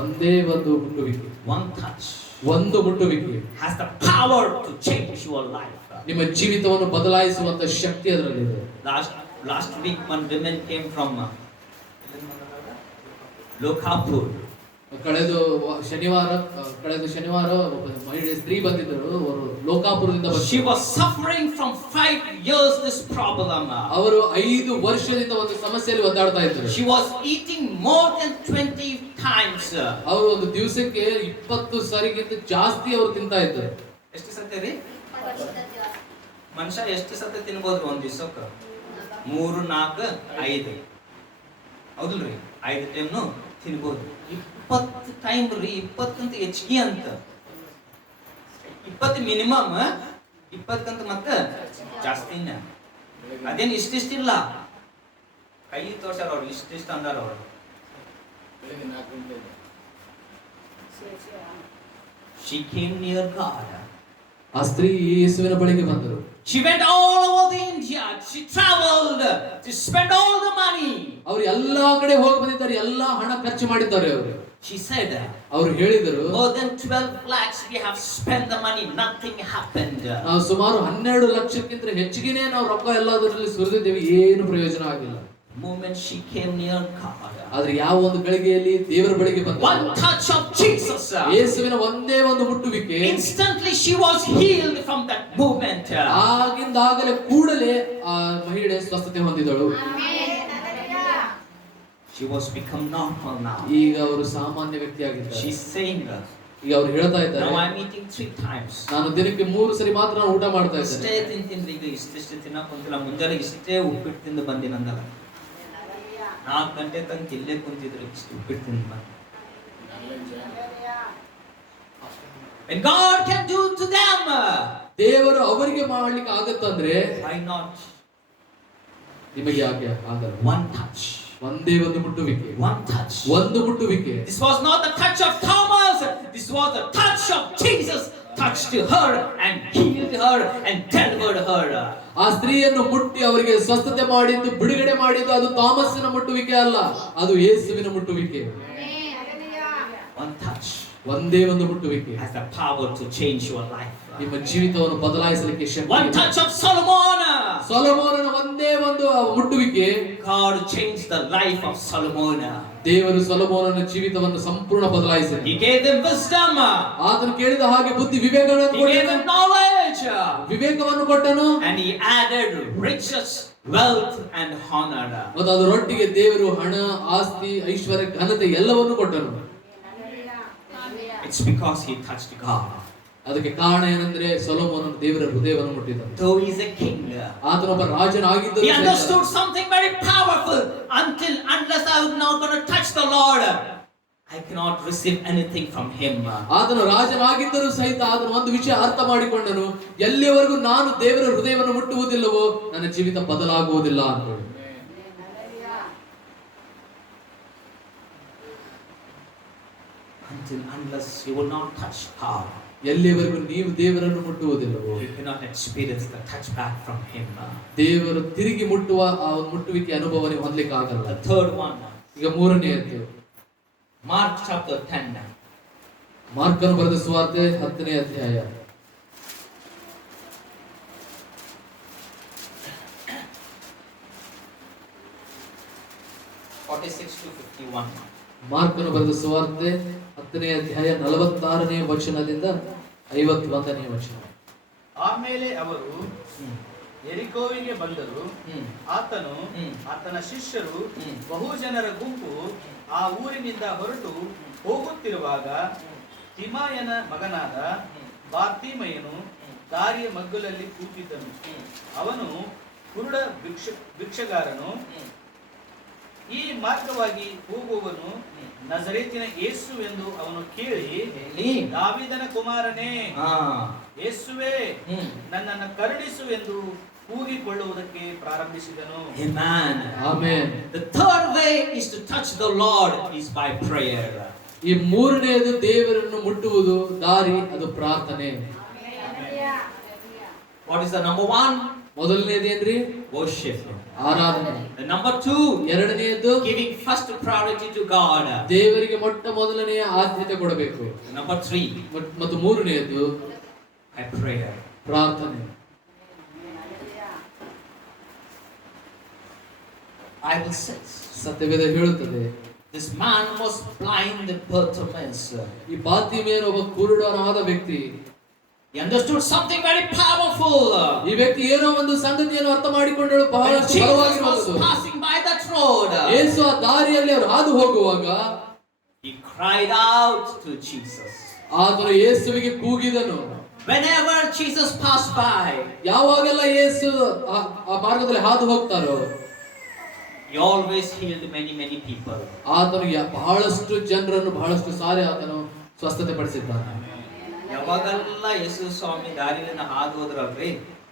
ಒಂದೇ ಒಂದು ಮುಟ್ಟುವಿಕೆ, one touch ಒಂದು ಮುಟ್ಟುವಿಕೆ has the power to change your life. ನಿಮ್ಮ ಜೀವಿತವನ್ನು ಬದಲಾಯಿಸುವಂತ ಶಕ್ತಿ ಅದರಲ್ಲಿದೆ. Last week one woman came from Lokapur. ಕಳೆದ ಶನಿವಾರ ಒಬ್ಬ ಮಹಿಳೆ ಸ್ತ್ರೀ ಬಂದಿದ್ದರು. ಅವರು ಲೋಕಾಪುರದಿಂದ ಬಂದಿದ್ದರು. She was suffering from 5 years this problem. ಅವರು 5 ವರ್ಷದಿಂದ ಒಂದು ಸಮಸ್ಯೆಯಲ್ಲಿ ಒದ್ದಾಡ್ತಾ ಇದ್ದರು. She was eating more than 20 times. ಅವರು ಒಂದು ದಿವಸಕ್ಕೆ 20 ಸರಿಗಿಂತ ಜಾಸ್ತಿ ಅವರು ತಿಂತಾ ಇದ್ದರು. ಎಷ್ಟು ಸತಿ ರೀ? ಮನುಷ್ಯ ಎಷ್ಟು ಸತಿ ತಿನ್ಬೋದು ಒಂದು ದಿವಸಕ್ಕೆ? 3, 4, 5 ಹೌದಲ್ರಿ? 5 ಟೈಮ್ನು ತಿನ್ಬೋದು. 20 ಟೈಮ್ ರೀ, 20 ಅಂತ ಹೆಚ್ಚಿಗೆ ಅಂತ. 20 ಮಿನಿಮಮ್, 20 ಅಂತ ಮತ್ತೆ ಜಾಸ್ತಿನ. ಅದೇನು ಇಷ್ಟಿಷ್ಟಿಲ್ಲ, ಕೈ ತೋರ್ಸಾರ ಅವ್ರು, ಇಷ್ಟಿಷ್ಟು ಅಂದಾರ ಅವರು. She came near God. ಆ ಸ್ತ್ರೀ ಯೇಸುವಿನ ಬಳಿಗೆ ಬಂದರು. She went all over the India. She traveled to spend all the money. ಅವರು ಎಲ್ಲಾ ಕಡೆ ಹೋಗಿ ಬಂದಿದ್ದಾರೆ, ಎಲ್ಲಾ ಹಣ ಖರ್ಚು ಮಾಡಿದ್ದಾರೆ ಅವರು. She said, ಅವರು ಹೇಳಿದರು, more than 12 lakhs we have spent the money, nothing happened. ನಾವು ಸುಮಾರು 12 ಲಕ್ಷಕ್ಕಿಂತ ಹೆಚ್ಚಿಗೆನೇ ನಾವು ರೊಕ್ಕ ಎಲ್ಲದರಲ್ಲಿ ಸುರಿದಿದ್ದೇವೆ, ಏನು ಪ್ರಯೋಜನ ಆಗಿಲ್ಲ. Moment she came near God. ಆದ್ರೆ ಯಾವ ಒಂದು ಗಳಿಗೆಯಲ್ಲಿ ದೇವರ ಬಳಿಗೆ ಬಂದರು. One touch of Jesus. ಯೇಸುವಿನ ಒಂದೇ ಒಂದು ಮುಟ್ಟುವಿಕೆ. Instantly she was healed from that moment. ಆಗಿಂದಾಗಲೇ ಕೂಡಲೇ ಆ ಮಹಿಳೆ ಸ್ವಸ್ಥತೆ ಹೊಂದಿದಳು. She was become normal now. ಈಗ ಅವರು ಸಾಮಾನ್ಯ ವ್ಯಕ್ತಿಯಾಗಿದ್ದಾರೆ. She's saying, ಈಗ ಅವರು ಹೇಳ್ತಾ ಇದ್ದಾರೆ, now I'm eating 3 times. ನಾನು ದಿನಕ್ಕೆ 3 ಸರಿ ಮಾತ್ರ ಊಟ ಮಾಡ್ತಾ ಇದ್ದೇನೆ. ಇಷ್ಟೇ ತಿಂತೀನಿ, ಈಗ ಇಷ್ಟಿಷ್ಟು ತಿನ್ನಕ್ ಕುಂತಿಲ್ಲ. ಮುಂಜಾನೆ ಇಷ್ಟೇ ಉಪ್ಪಿಟ್ಟು ತಿಂದು ಬಂದಿನಂದಲ್ಲ. 4 ಗಂಟೆ ತನಕ ಇಲ್ಲೇ ಕುಂತಿದ್ರು, ಇಷ್ಟು ಉಪ್ಪಿಟ್ಟು ತಿಂದು ಬಂದ. And God can do to them. ದೇವರು ಅವರಿಗೆ ಮಾಡಲಿಕ್ಕೆ ಆಗುತ್ತಂದ್ರೆ Why not? ನಿಮಗೆ ಯಾಕೆ ಆಗಲ್ಲ? One touch. ಒಂದೇ ಒಂದು ಮುಟ್ಟುವಿಕೆ, One touch. ಒಂದು ಮುಟ್ಟುವಿಕೆ. This was not the touch of Thomas. This was the touch of Jesus. Touched her and healed her and delivered her. ಆ ಸ್ತ್ರೀಯನ್ನು ಮುಟ್ಟಿ ಅವರಿಗೆ ಸ್ವಸ್ಥತೆ ಮಾಡಿದ್ದು, ಬಿಡುಗಡೆ ಮಾಡಿದ್ದು ಅದು ಥಾಮಸ್ನ ಮುಟ್ಟುವಿಕೆ ಅಲ್ಲ, ಅದು ಯೇಸುವಿನ ಮುಟ್ಟುವಿಕೆ. One touch. ಒಂದೇ ಒಂದು ಮುಟ್ಟುವಿಕೆ has the power to change your life. ನಿಮ್ಮ ಜೀವಿತವನ್ನು ಬದಲಾಯಿಸಲಿಕ್ಕೆ ಶಕ್ತಿ. One touch of Solomon. ಸೊಲೊಮೋನನ ಒಂದೇ ಒಂದು ಮುಟ್ಟುವಿಕೆ. God changed the life of Solomon. ದೇವರು ಸೊಲೊಮೋನನ ಜೀವಿತವನ್ನು ಸಂಪೂರ್ಣ ಬದಲಾಯಿಸಿದನು. He gave them wisdom. ಆತನು ಕೇಳಿದ ಹಾಗೆ ಬುದ್ಧಿ ವಿವೇಕಗಳನ್ನು He gave them knowledge. ವಿವೇಕವನ್ನು ಕೊಟ್ಟನು. And he added riches, wealth and honor. ಮತ್ತು ಅದರೊಟ್ಟಿಗೆ ದೇವರು ಹಣ, ಆಸ್ತಿ, ಐಶ್ವರ್ಯ, ಘನತೆ ಎಲ್ಲವನ್ನು ಕೊಟ್ಟನು. It's because he touched God. ಅದಕ್ಕೆ ಕಾರಣ ಏನಂದ್ರೆ ಸೊಲೊಮೋನನು ದೇವರ ಹೃದಯವನ್ನು ಮುಟ್ಟಿದನು. Though he is a king, ಆತನೊಬ್ಬ ರಾಜನಾಗಿದ್ದರೂ he understood something very powerful. Unless I am not going to touch the Lord, I cannot receive anything from him. ಆತನು ರಾಜನಾಗಿದ್ದರೂ ಸಹಿತ ಆತನು ಒಂದು ವಿಷಯ ಅರ್ಥ ಮಾಡಿಕೊಂಡನು, ಎಲ್ಲಿಯವರೆಗೂ ನಾನು ದೇವರ ಹೃದಯವನ್ನು ಮುಟ್ಟುವುದಿಲ್ಲವೋ ನನ್ನ ಜೀವಿತ ಬದಲಾಗುವುದಿಲ್ಲ ಅಂತ. Unless you will not touch God, ಎಲ್ಲಿಯವರೆಗೂ ನೀವು ದೇವರನ್ನು ಮುಟ್ಟುವುದಿಲ್ಲವೋ you cannot experience the touch back from him. ದೇವರು ತಿರುಗಿ ಮುಟ್ಟುವ ಆ ಒಂದು ಮುಟ್ಟುವಿಕೆ ಅನುಭವ ನೀವು ಹೊಂದಲಿಕ್ಕೆ ಆಗಲ್ಲ. The third one, ಈಗ ಮೂರನೆಯದು Mark chapter 10. ಮಾರ್ಕನು ಬರೆದ ಸುವಾರ್ತೆ 10ನೇ ಅಧ್ಯಾಯ 46 to 51. ಮಾರ್ಕನು ಬರೆದ ಸುವಾರ್ತೆ 10ನೇ ಅಧ್ಯಾಯ 46ನೇ ವಚನದಿಂದ 51ನೇ ವಚನ. ಆಮೇಲೆ ಅವರು ಯೆರಿಕೋವಿಗೆ ಬಂದರು. ಆತನು ಆತನ ಶಿಷ್ಯರು ಬಹು ಜನರ ಗುಂಪು ಆ ಊರಿನಿಂದ ಹೊರಟು ಹೋಗುತ್ತಿರುವಾಗ ತಿಮಾಯನ ಮಗನಾದ ಬಾರ್ತಿಮಯನು ದಾರಿಯ ಮಗ್ಗುಲಲ್ಲಿ ಕೂತಿದ್ದನು. ಅವನು ಕುರುಡ ಭಿಕ್ಷಗಾರನು. ಈ ಮಾರ್ಗವಾಗಿ ಹೋಗುವವನು ನಜರೇತಿನ ಯೇಸು ಎಂದು ಅವನು ಕೇಳಿ, ದಾವೀದನ ಕುಮಾರನೇ, ಯೇಸುವೇ, ನನ್ನನ್ನು ಕರುಣಿಸು ಎಂದು ಕೂಗಿಕೊಳ್ಳುವುದಕ್ಕೆ ಪ್ರಾರಂಭಿಸಿದನು. Amen. The third way is to touch the Lord is by prayer. ಈ ಮೂರನೆಯದು ದೇವರನ್ನು ಮುಟ್ಟುವುದು ದಾರಿ, ಅದು ಪ್ರಾರ್ಥನೆ. What is the number one? ಮೊದಲನೇದೇನ್ರಿ? worship. ಆರಾಧನೆ. Number 2, ಎರಡನೆಯದ್ದು giving first priority to God. ದೇವರಿಗೆ ಮೊಟ್ಟ ಮೊದಲನೆಯ ಆದ್ಯತೆ ಕೊಡಬೇಕು. Number 3, ಮತ್ತು ಮೂರನೆಯದ್ದು prayer. ಪ್ರಾರ್ಥನೆ. Bible says ಸತ್ಯವೇದ ಹೇಳುತ್ತದೆ, this man was blind, Bartimaeus. ಈ ಬಾತಿಮೇಯನು ಒಬ್ಬ ಕುರುಡನಾದ ವ್ಯಕ್ತಿ. He understood something very powerful. ಈ ವ್ಯಕ್ತಿ ಏನೋ ಒಂದು ಸಂಗತಿಯನ್ನು ಅರ್ಥ ಮಾಡಿಕೊಂಡಳು, When ಬಹಳಷ್ಟು Jesus was ಬಲವಾಗಿರುವುದು. passing by that road, ಯೇಸು ಆ ದಾರಿಯಲ್ಲಿ ಅವರು ಹಾದು ಹೋಗುವಾಗ he cried out to Jesus. ಆತನು ಯೇಸುವಿಗೆ ಕೂಗಿದನು. Whenever Jesus passed by, ಯಾವಾಗೆಲ್ಲ ಯೇಸು ಆ ಮಾರ್ಗದಲ್ಲಿ ಹಾದು ಹೋಗ್ತಾರೋ he always healed many people. ಆತನು ಬಹಳಷ್ಟು ಜನರನ್ನು ಬಹಳಷ್ಟು ಸಾರಿ ಆತನು ಸ್ವಸ್ಥತೆ ಪಡಿಸಿದ್ದಾನೆ. ಯಾವಾಗೆಲ್ಲ ಯೇಸು ಸ್ವಾಮಿ ದಾರಿಯಿಂದ ಹಾದು ಹೋದ್ರಲ್ರಿ,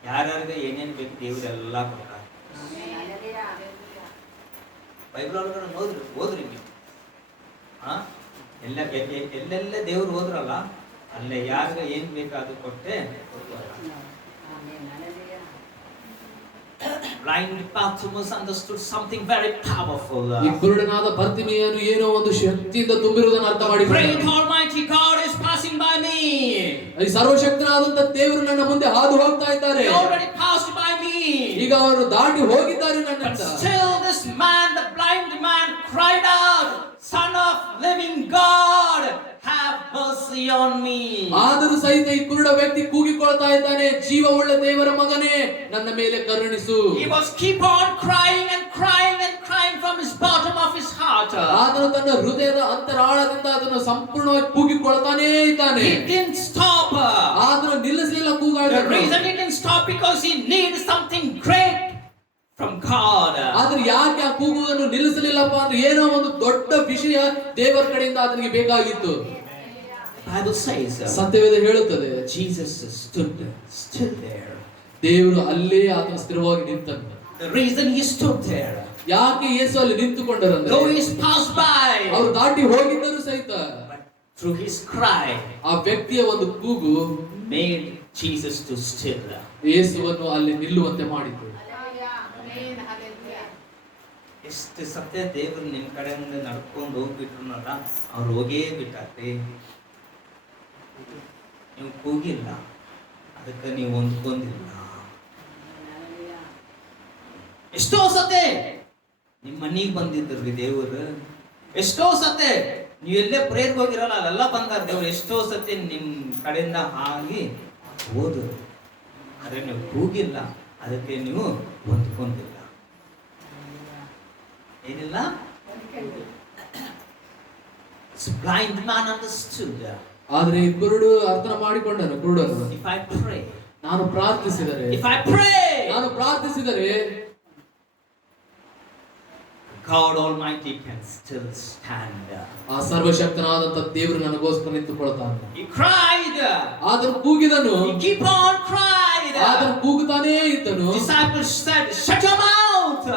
ಯಾರ್ಯಾರಿಗೆ ಏನೇನ್ ಬೇಕು ದೇವರೆಲ್ಲ ಕೊಡ್ತಾರೆ. ಬೈಬಲ್ ಒಳಗಡೆ ಓದ್ರಿ ನೀವು. ಎಲ್ಲೆಲ್ಲ ದೇವ್ರು ಹೋದ್ರಲ್ಲ, ಅಲ್ಲೇ ಯಾರಿಗೆ ಏನ್ ಬೇಕಾದ್ರು ಕೊಟ್ಟೆ. Blind Bartimaeus understood something very powerful. ಈ ಕುರುಡನಾದ ಬರ್ತಿಮೇಯನು ಏನೋ ಒಂದು ಶಕ್ತಿಯಿಂದ ತುಂಬಿರುವುದನ್ನು ಅರ್ಥ Great ಮಾಡಿಕೊಂಡನು. Almighty God is passing by me. ಈ ಸರ್ವಶಕ್ತನಾದಂತ ದೇವರು ನನ್ನ ಮುಂದೆ ಹಾದು ಹೋಗ್ತಾ ಇದ್ದಾರೆ. He already passed by me. ಈಗ ಅವರು ದಾಟಿ ಹೋಗಿದ್ದಾರೆ But ನನ್ನಿಂದ. still this man, the blind man, cried out, Son of living God, have mercy on me. ಆದರೂ ಸಹಿತ ಈ ಕುರುಡ ವ್ಯಕ್ತಿ ಕೂಗಿಕೊಳ್ತಾ ಇದ್ದಾನೆ, ಜೀವವುಳ್ಳ ದೇವರ ಮಗನೇ, ನನ್ನ ಮೇಲೆ ಕರುಣಿಸು. He was keep on crying and crying and crying from his bottom of his heart. ಆತನು ತನ್ನ ಹೃದಯದ ಅಂತರಾಳದಿಂದ ಅದನ್ನು ಸಂಪೂರ್ಣವಾಗಿ ಕೂಗಿಕೊಳ್ತಾನೇ ಇದ್ದಾನೆ. He didn't stop. ಆತನು ನಿಲ್ಲಿಸಲಿಲ್ಲ The ಕೂಗಾಡಲು. reason he didn't stop because he needed something great from God. ಆದ್ರೆ ಯಾಕೆ ಆ ಕೂಗುವುದನ್ನು ನಿಲ್ಲಿಸಲಿಲ್ಲಪ್ಪ ಅಂದ್ರೆ ಏನೋ ಒಂದು ದೊಡ್ಡ ವಿಷಯ ದೇವರ ಕಡೆಯಿಂದ ಆತನಿಗೆ ಬೇಕಾಗಿತ್ತು. Bible says ಸತ್ಯವೇದ ಹೇಳುತ್ತದೆ, Jesus stood still there. ದೇವರು ಅಲ್ಲೇ ಆತನ ಸ್ಥಿರವಾಗಿ ನಿಂತನು. The reason he stood there, ಯಾಕೆ ಯೇಸು ಅಲ್ಲಿ ನಿಂತುಕೊಂಡರಂದ್ರೆ though he passed by, ಅವರು ದಾಟಿ ಹೋಗಿದ್ದರು ಸಹಿತ but through his cry ಆ ವ್ಯಕ್ತಿಯ ಒಂದು ಕೂಗು made Jesus to still. ಯೇಸುವನ್ನು ಅಲ್ಲಿ ನಿಲ್ಲುವಂತೆ ಮಾಡಿತು. ಎಷ್ಟು ಸತ್ಯ ದೇವರು ನಿಮ್ ಕಡೆಯಿಂದ ನಡ್ಕೊಂಡು ಹೋಗ್ಬಿಟ್ರಲ್ಲ, ಅವ್ರು ಹೋಗೇ ಬಿಟ್ಟಾರ್ರಿ. ನೀವು ಕೂಗಿಲ್ಲ, ಅದಕ್ಕೆ ನೀವು ಹೊಂದ್ಕೊಂಡಿಲ್ಲ. ಎಷ್ಟೋ ಸತೆ ನಿಮ್ಮ ಮನೆಗೆ ಬಂದಿದ್ರಿ ದೇವರು, ಎಷ್ಟೋ ಸತೆ ನೀವು ಎಲ್ಲೇ ಪ್ರೇರ್ಗೆ ಹೋಗಿರಲ್ಲ ಅಲ್ಲೆಲ್ಲ ಬಂದಾರ ದೇವ್ರು. ಎಷ್ಟೋ ಸತಿ ನಿಮ್ ಕಡೆಯಿಂದ ಆಗಿ ಹೋದ್ರು, ಆದ್ರೆ ನೀವು ಕೂಗಿಲ್ಲ, ಅದಕ್ಕೆ ನೀವು ಹೊಂದ್ಕೊಂಡಿಲ್ಲ. ಏನಿಲ್ಲ. Blind man understood. ಆದ್ರೆ ಈ ಕುರುಡು ಅರ್ಥ ಮಾಡಿಕೊಂಡನು. ಕುರುಡನು, If I pray, ನಾನು ಪ್ರಾರ್ಥಿಸಿದರೆ, if I pray, ನಾನು ಪ್ರಾರ್ಥಿಸಿದರೆ God Almighty can still stand. ಆ ಸರ್ವಶಕ್ತನಾದಂತ ದೇವರು ನನಗೋಸ್ಕರ ನಿಂತುಕೊಳ್ತಾನೆ. He cried. ಆತನು ಕೂಗಿದನು. He keep on cried. ಆತನು ಕೂಗುತ್ತಾನೇ ಇದ್ದನು. Disciples said, "Shut your mouth."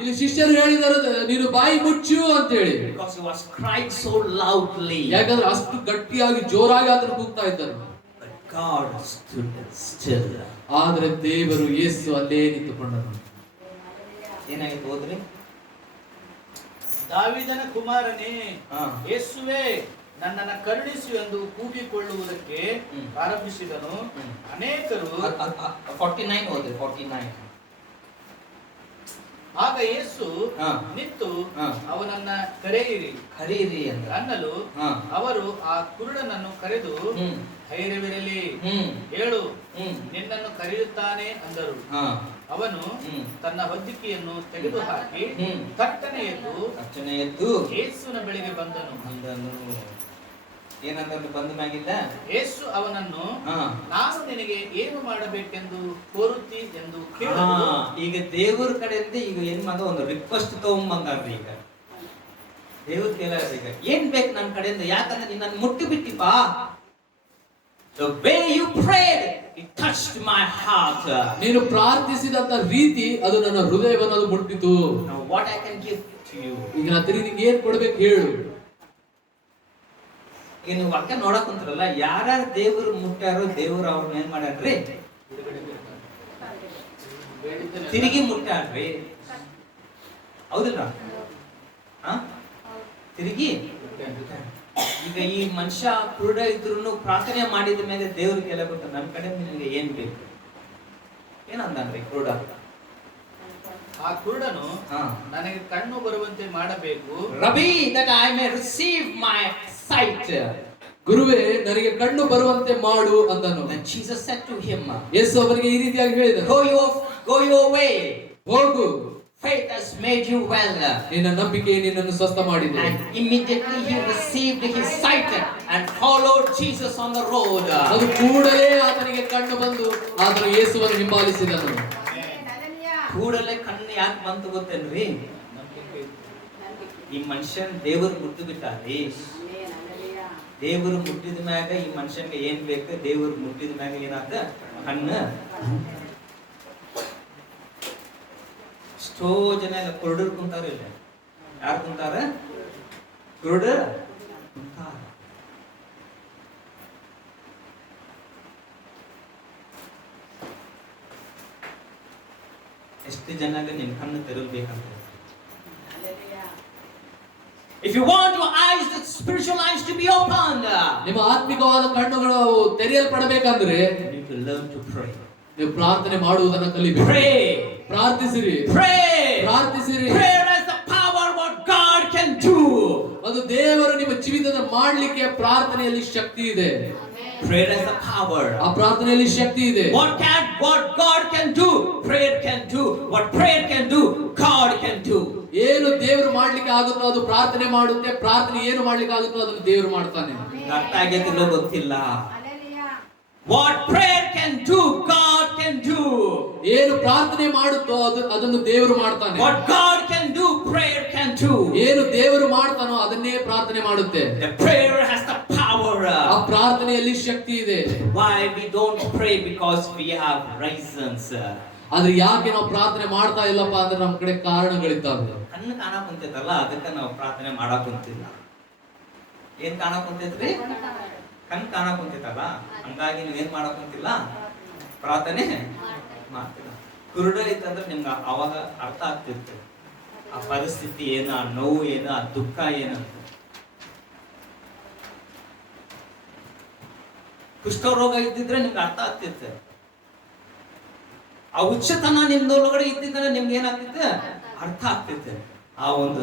ಇಲ್ಲಿ ಶಿಷ್ಯರು ಹೇಳಿದರು, ನೀನು ಬಾಯಿ ಮುಚ್ಚು ಅಂತ ಹೇಳಿ. Because he was crying so loudly. ಯಾಕಂದ್ರೆ ಅಷ್ಟು ಗಟ್ಟಿಯಾಗಿ ಜೋರಾಗಿ ಆತನು ಕೂಗ್ತಾ ಇದ್ದನು. But God stood still. ಆದ್ರೆ ದೇವರು ಯೇಸು ಅಲ್ಲೇ ನಿಂತುಕೊಂಡನು. ಏನಾಯ್ತು ಹೋದ್ರಿ? ದಾವೀದನ ಕುಮಾರನೇ, ಹಾ. ಯೇಸುವೇ ನನ್ನನ್ನು ಕರುಣಿಸು ಎಂದು ಕೂಗಿಕೊಳ್ಳುವುದಕ್ಕೆ ಪ್ರಾರಂಭಿಸಿದನು. ಅನೇಕರು 49 ಹೋದ್ರಿ, 49. ಆಗ ಯೇಸು ಹಾ. ನಿಂತು ಹಾ. ಅವನನ್ನ ಕರೆಯಿರಿ ಕರೀರಿ ಅಂತ ಅನ್ನಲು ಹಾ. ಅವರು ಆ ಕುರುಡನನ್ನು ಕರೆದು ಧೈರ್ಯವಿರಲಿ, ಹೇಳು, ನಿನ್ನನ್ನು ಕರೆಯುತ್ತಾನೆ ಅಂದರು. ಅವನು ತನ್ನ ಹೊದ್ದಿಕೆಯನ್ನು ತೆಗೆದುಹಾಕಿ ತಟ್ಟನೆ ಎದ್ದು ಯೇಸುವಿನ ಬಳಿಗೆ ಬಂದನು. ಏನಂದ್ರೆ ಬಂದ ಮ್ಯಾಗಿಲ್ಲ ಯೇಸು ಅವನನ್ನು, ನಾನು ನಿನಗೆ ಏನು ಮಾಡಬೇಕೆಂದು ಕೋರುತ್ತಿ ಎಂದು ಕೇಳಿದನು. ಈಗ ದೇವರ ಕಡೆಯಿಂದ ಈಗ ಏನ್ ಮಾಡ ಒಂದು ರಿಕ್ವೆಸ್ಟ್ ತಗೊಂಬಂದಾರ್ರಿ. ಈಗ ದೇವ್ರ ಕೇಳ, ಈಗ ಏನ್ ಬೇಕು ನನ್ನ ಕಡೆಯಿಂದ, ಯಾಕಂದ್ರೆ ನೀನ್ ನನ್ನ ಮುಟ್ಟಿ ಬಿಟ್ಟಿಪಾ. The way you prayed, it touched my heart. ನೀನು ಪ್ರಾರ್ಥಿಸಿದಂತ ರೀತಿ ಅದು ನನ್ನ ಹೃದಯವನ್ನು ಅದು ಮುಟ್ಟಿತು. Now what I can give to you? ಈಗ ನಾ ತಿರುಗಿ ನಿಂಗೆ ಏನ್ ಕೊಡ್ಬೇಕು ಹೇಳು. ಈಗ ನೀವು ವಾಕ್ಯ ನೋಡಕ್ ಕುಂತ್ರಲ್ಲ, ಯಾರ್ಯಾರು ದೇವರು ಮುಟ್ಟಾರೋ ದೇವ್ರು ಅವ್ರನ್ನ ಏನ್ ಮಾಡ್ಯಾರ್ರಿ? ತಿರುಗಿ ಮುಟ್ಟಾಡ್ರಿ, ಹೌದಿಲ್ಲ? ತಿರುಗಿ ಈಗ ಈ ಮನುಷ್ಯ ಕುರುಡ ಇದ್ರು ಪ್ರಾರ್ಥನೆ ಮಾಡಿದ ಮೇಲೆ ದೇವ್ರ ಕೆಲ ಗೊತ್ತ, ನನ್ನ ಕಡೆ ನಿನಗೆ ಏನ್ ಬೇಕು ಏನಂದ್ರಿ ಕುರುಡ? ಆ ಕುರುಡನು ನನಗೆ ಕಣ್ಣು ಬರುವಂತೆ ಮಾಡಬೇಕು. Rabi, that I may receive my sight. ಗುರುವೇ, ನನಗೆ ಕಣ್ಣು ಬರುವಂತೆ ಮಾಡು ಅಂದನು. Then Jesus said to him, ಯೇಸು ಅವರಿಗೆ ಈ ರೀತಿಯಾಗಿ ಹೇಳಿದನು, go your way. ಹೋಗು, faith has made you well. ನಿನ್ನ ನಂಬಿಕೆ ನಿನ್ನನ್ನು ಸ್ವಸ್ಥ ಮಾಡಿದೆ. And immediately he received his sight and followed Jesus on the road. ಅದು ಕೂಡಲೇ ಆತನಿಗೆ ಕಣ್ಣು ಬಂದು ಆತನು ಯೇಸುವನ್ನು ಹಿಂಬಾಲಿಸಿದನು. ಕೂಡಲೇ ಕಣ್ಣು ಯಾಕೆ ಬಂತು ಗೊತ್ತೇನ್ರಿ? ಈ ಮನುಷ್ಯನ್ ದೇವರು ಮುಟ್ಟು ಬಿಟ್ಟಾರಿ. ದೇವರು ಮುಟ್ಟಿದ ಮ್ಯಾಗ ಈ ಮನುಷ್ಯನ್ಗೆ ಏನ್ ಬೇಕು? ದೇವರು ಮುಟ್ಟಿದ ಮ್ಯಾಗ ಏನಾದ? ಕಣ್ಣು. ಎಷ್ಟೋ ಜನ ಎಲ್ಲ ಕುರುಡರು ಕುಂತಾರ. ಇಲ್ಲ, ಯಾರು ಕುಂತಾರ? ಕುರುಡ ಕುಂತಾರ. ಎಷ್ಟು ಜನಕ್ಕೆ ನಿಮ್ ಕಣ್ಣು ತೆರಲ್ಬೇಕಂತ. If you want your eyes, the spiritual eyes to be opened, ನಿಮ್ಮ ಆತ್ಮಿಕವಾದ ಕಣ್ಣುಗಳು ತೆರೆಯಲ್ಪಡಬೇಕಂದ್ರೆ you need to learn to pray. ನೀವು ಪ್ರಾರ್ಥನೆ ಮಾಡುವುದನ್ನು ಕಲಿಬೇಕು. Pray. ಪ್ರಾರ್ಥಿಸಿರಿ. Pray. ಪ್ರಾರ್ಥಿಸಿರಿ. Prayer has the power what God can do. ಅದು ದೇವರು ನಿಮ್ಮ ಜೀವಿತದ ಮಾಡಲಿಕ್ಕೆ ಪ್ರಾರ್ಥನೆಯಲ್ಲಿ ಶಕ್ತಿ ಇದೆ. Prayer has the power. ಆ ಪ್ರಾರ್ಥನೆಯಲ್ಲಿ ಶಕ್ತಿ ಇದೆ. What God can do, prayer can do. What prayer can do, God can do. ಏನು ದೇವರು ಮಾಡ್ಲಿಕ್ಕೆ ಆಗುತ್ತೋ ಅದು ಪ್ರಾರ್ಥನೆ ಮಾಡುತ್ತೆ. ಪ್ರಾರ್ಥನೆ ಏನು ಮಾಡ್ಲಿಕ್ಕೆ ಆಗುತ್ತೋ ಅದನ್ನು ದೇವರು ಮಾಡ್ತಾನೆ. ಅರ್ಥ ಆಗೈತಿಲ್ಲೋ ಗೊತ್ತಿಲ್ಲ. What prayer can do, God can do. ಏನು ಪ್ರಾರ್ಥನೆ ಮಾಡುತ್ತೋ ಅದನ್ನು ದೇವರು ಮಾಡ್ತಾನೆ. What God can do, prayer can do. ಏನು ದೇವರು ಮಾಡ್ತಾನೋ ಅದನ್ನೇ ಪ್ರಾರ್ಥನೆ ಮಾಡುತ್ತೆ. The prayer has the power. ಆ ಪ್ರಾರ್ಥನೆಯಲ್ಲಿ ಶಕ್ತಿ ಇದೆ. Why we don't pray? Because we have reasons. ಆದ್ರೆ ಯಾಕೆ ನಾವು ಪ್ರಾರ್ಥನೆ ಮಾಡ್ತಾ ಇಲ್ಲಪ್ಪ ಅಂದ್ರೆ ನಮ್ಮ ಕಡೆ ಕಾರಣಗಳಿದ್ದಾವೆ. ಕಣ್ಣು ಕಾಣಕ್ ಕುಂತೈತಲ್ಲ, ಅದಕ್ಕೆ ನಾವು ಪ್ರಾರ್ಥನೆ ಮಾಡಕ್ ಕುಂತಿಲ್ಲ. ಏನ್ ಕಾಣಕ್ ಕುಂತೈತ್ರಿ? ಕಣ್ ಕಾಣಕ್ ಕುಂತೈತಲ್ಲ, ಹಂಗಾಗಿ ನೀವ್ ಏನ್ ಮಾಡಕ್ ಕುಂತಿಲ್ಲ? ಪ್ರಾರ್ಥನೆ ಮಾಡ್ತಿಲ್ಲ. ಕುರುಡ ಇತ್ತಂದ್ರೆ ನಿಮ್ಗೆ ಅವಾಗ ಅರ್ಥ ಆಗ್ತಿತ್ತು ಆ ಪರಿಸ್ಥಿತಿ ಏನು, ಆ ನೋವು ಏನು, ಆ ದುಃಖ ಏನಂತ. ಕುಷ್ಠರೋಗ ಇದ್ದಿದ್ರೆ ನಿಮ್ಗೆ ಅರ್ಥ ಆಗ್ತಿತ್ತು. ಆ ಹುಚ್ಚತನ ನಿಮ್ದೊಳಗಡೆ ಇದ್ದಿದ್ರೆ ನಿಮ್ಗೆ ಏನಾಗ್ತಿತ್ತು? ಅರ್ಥ ಆಗ್ತಿತ್ತು. ಆ ಒಂದು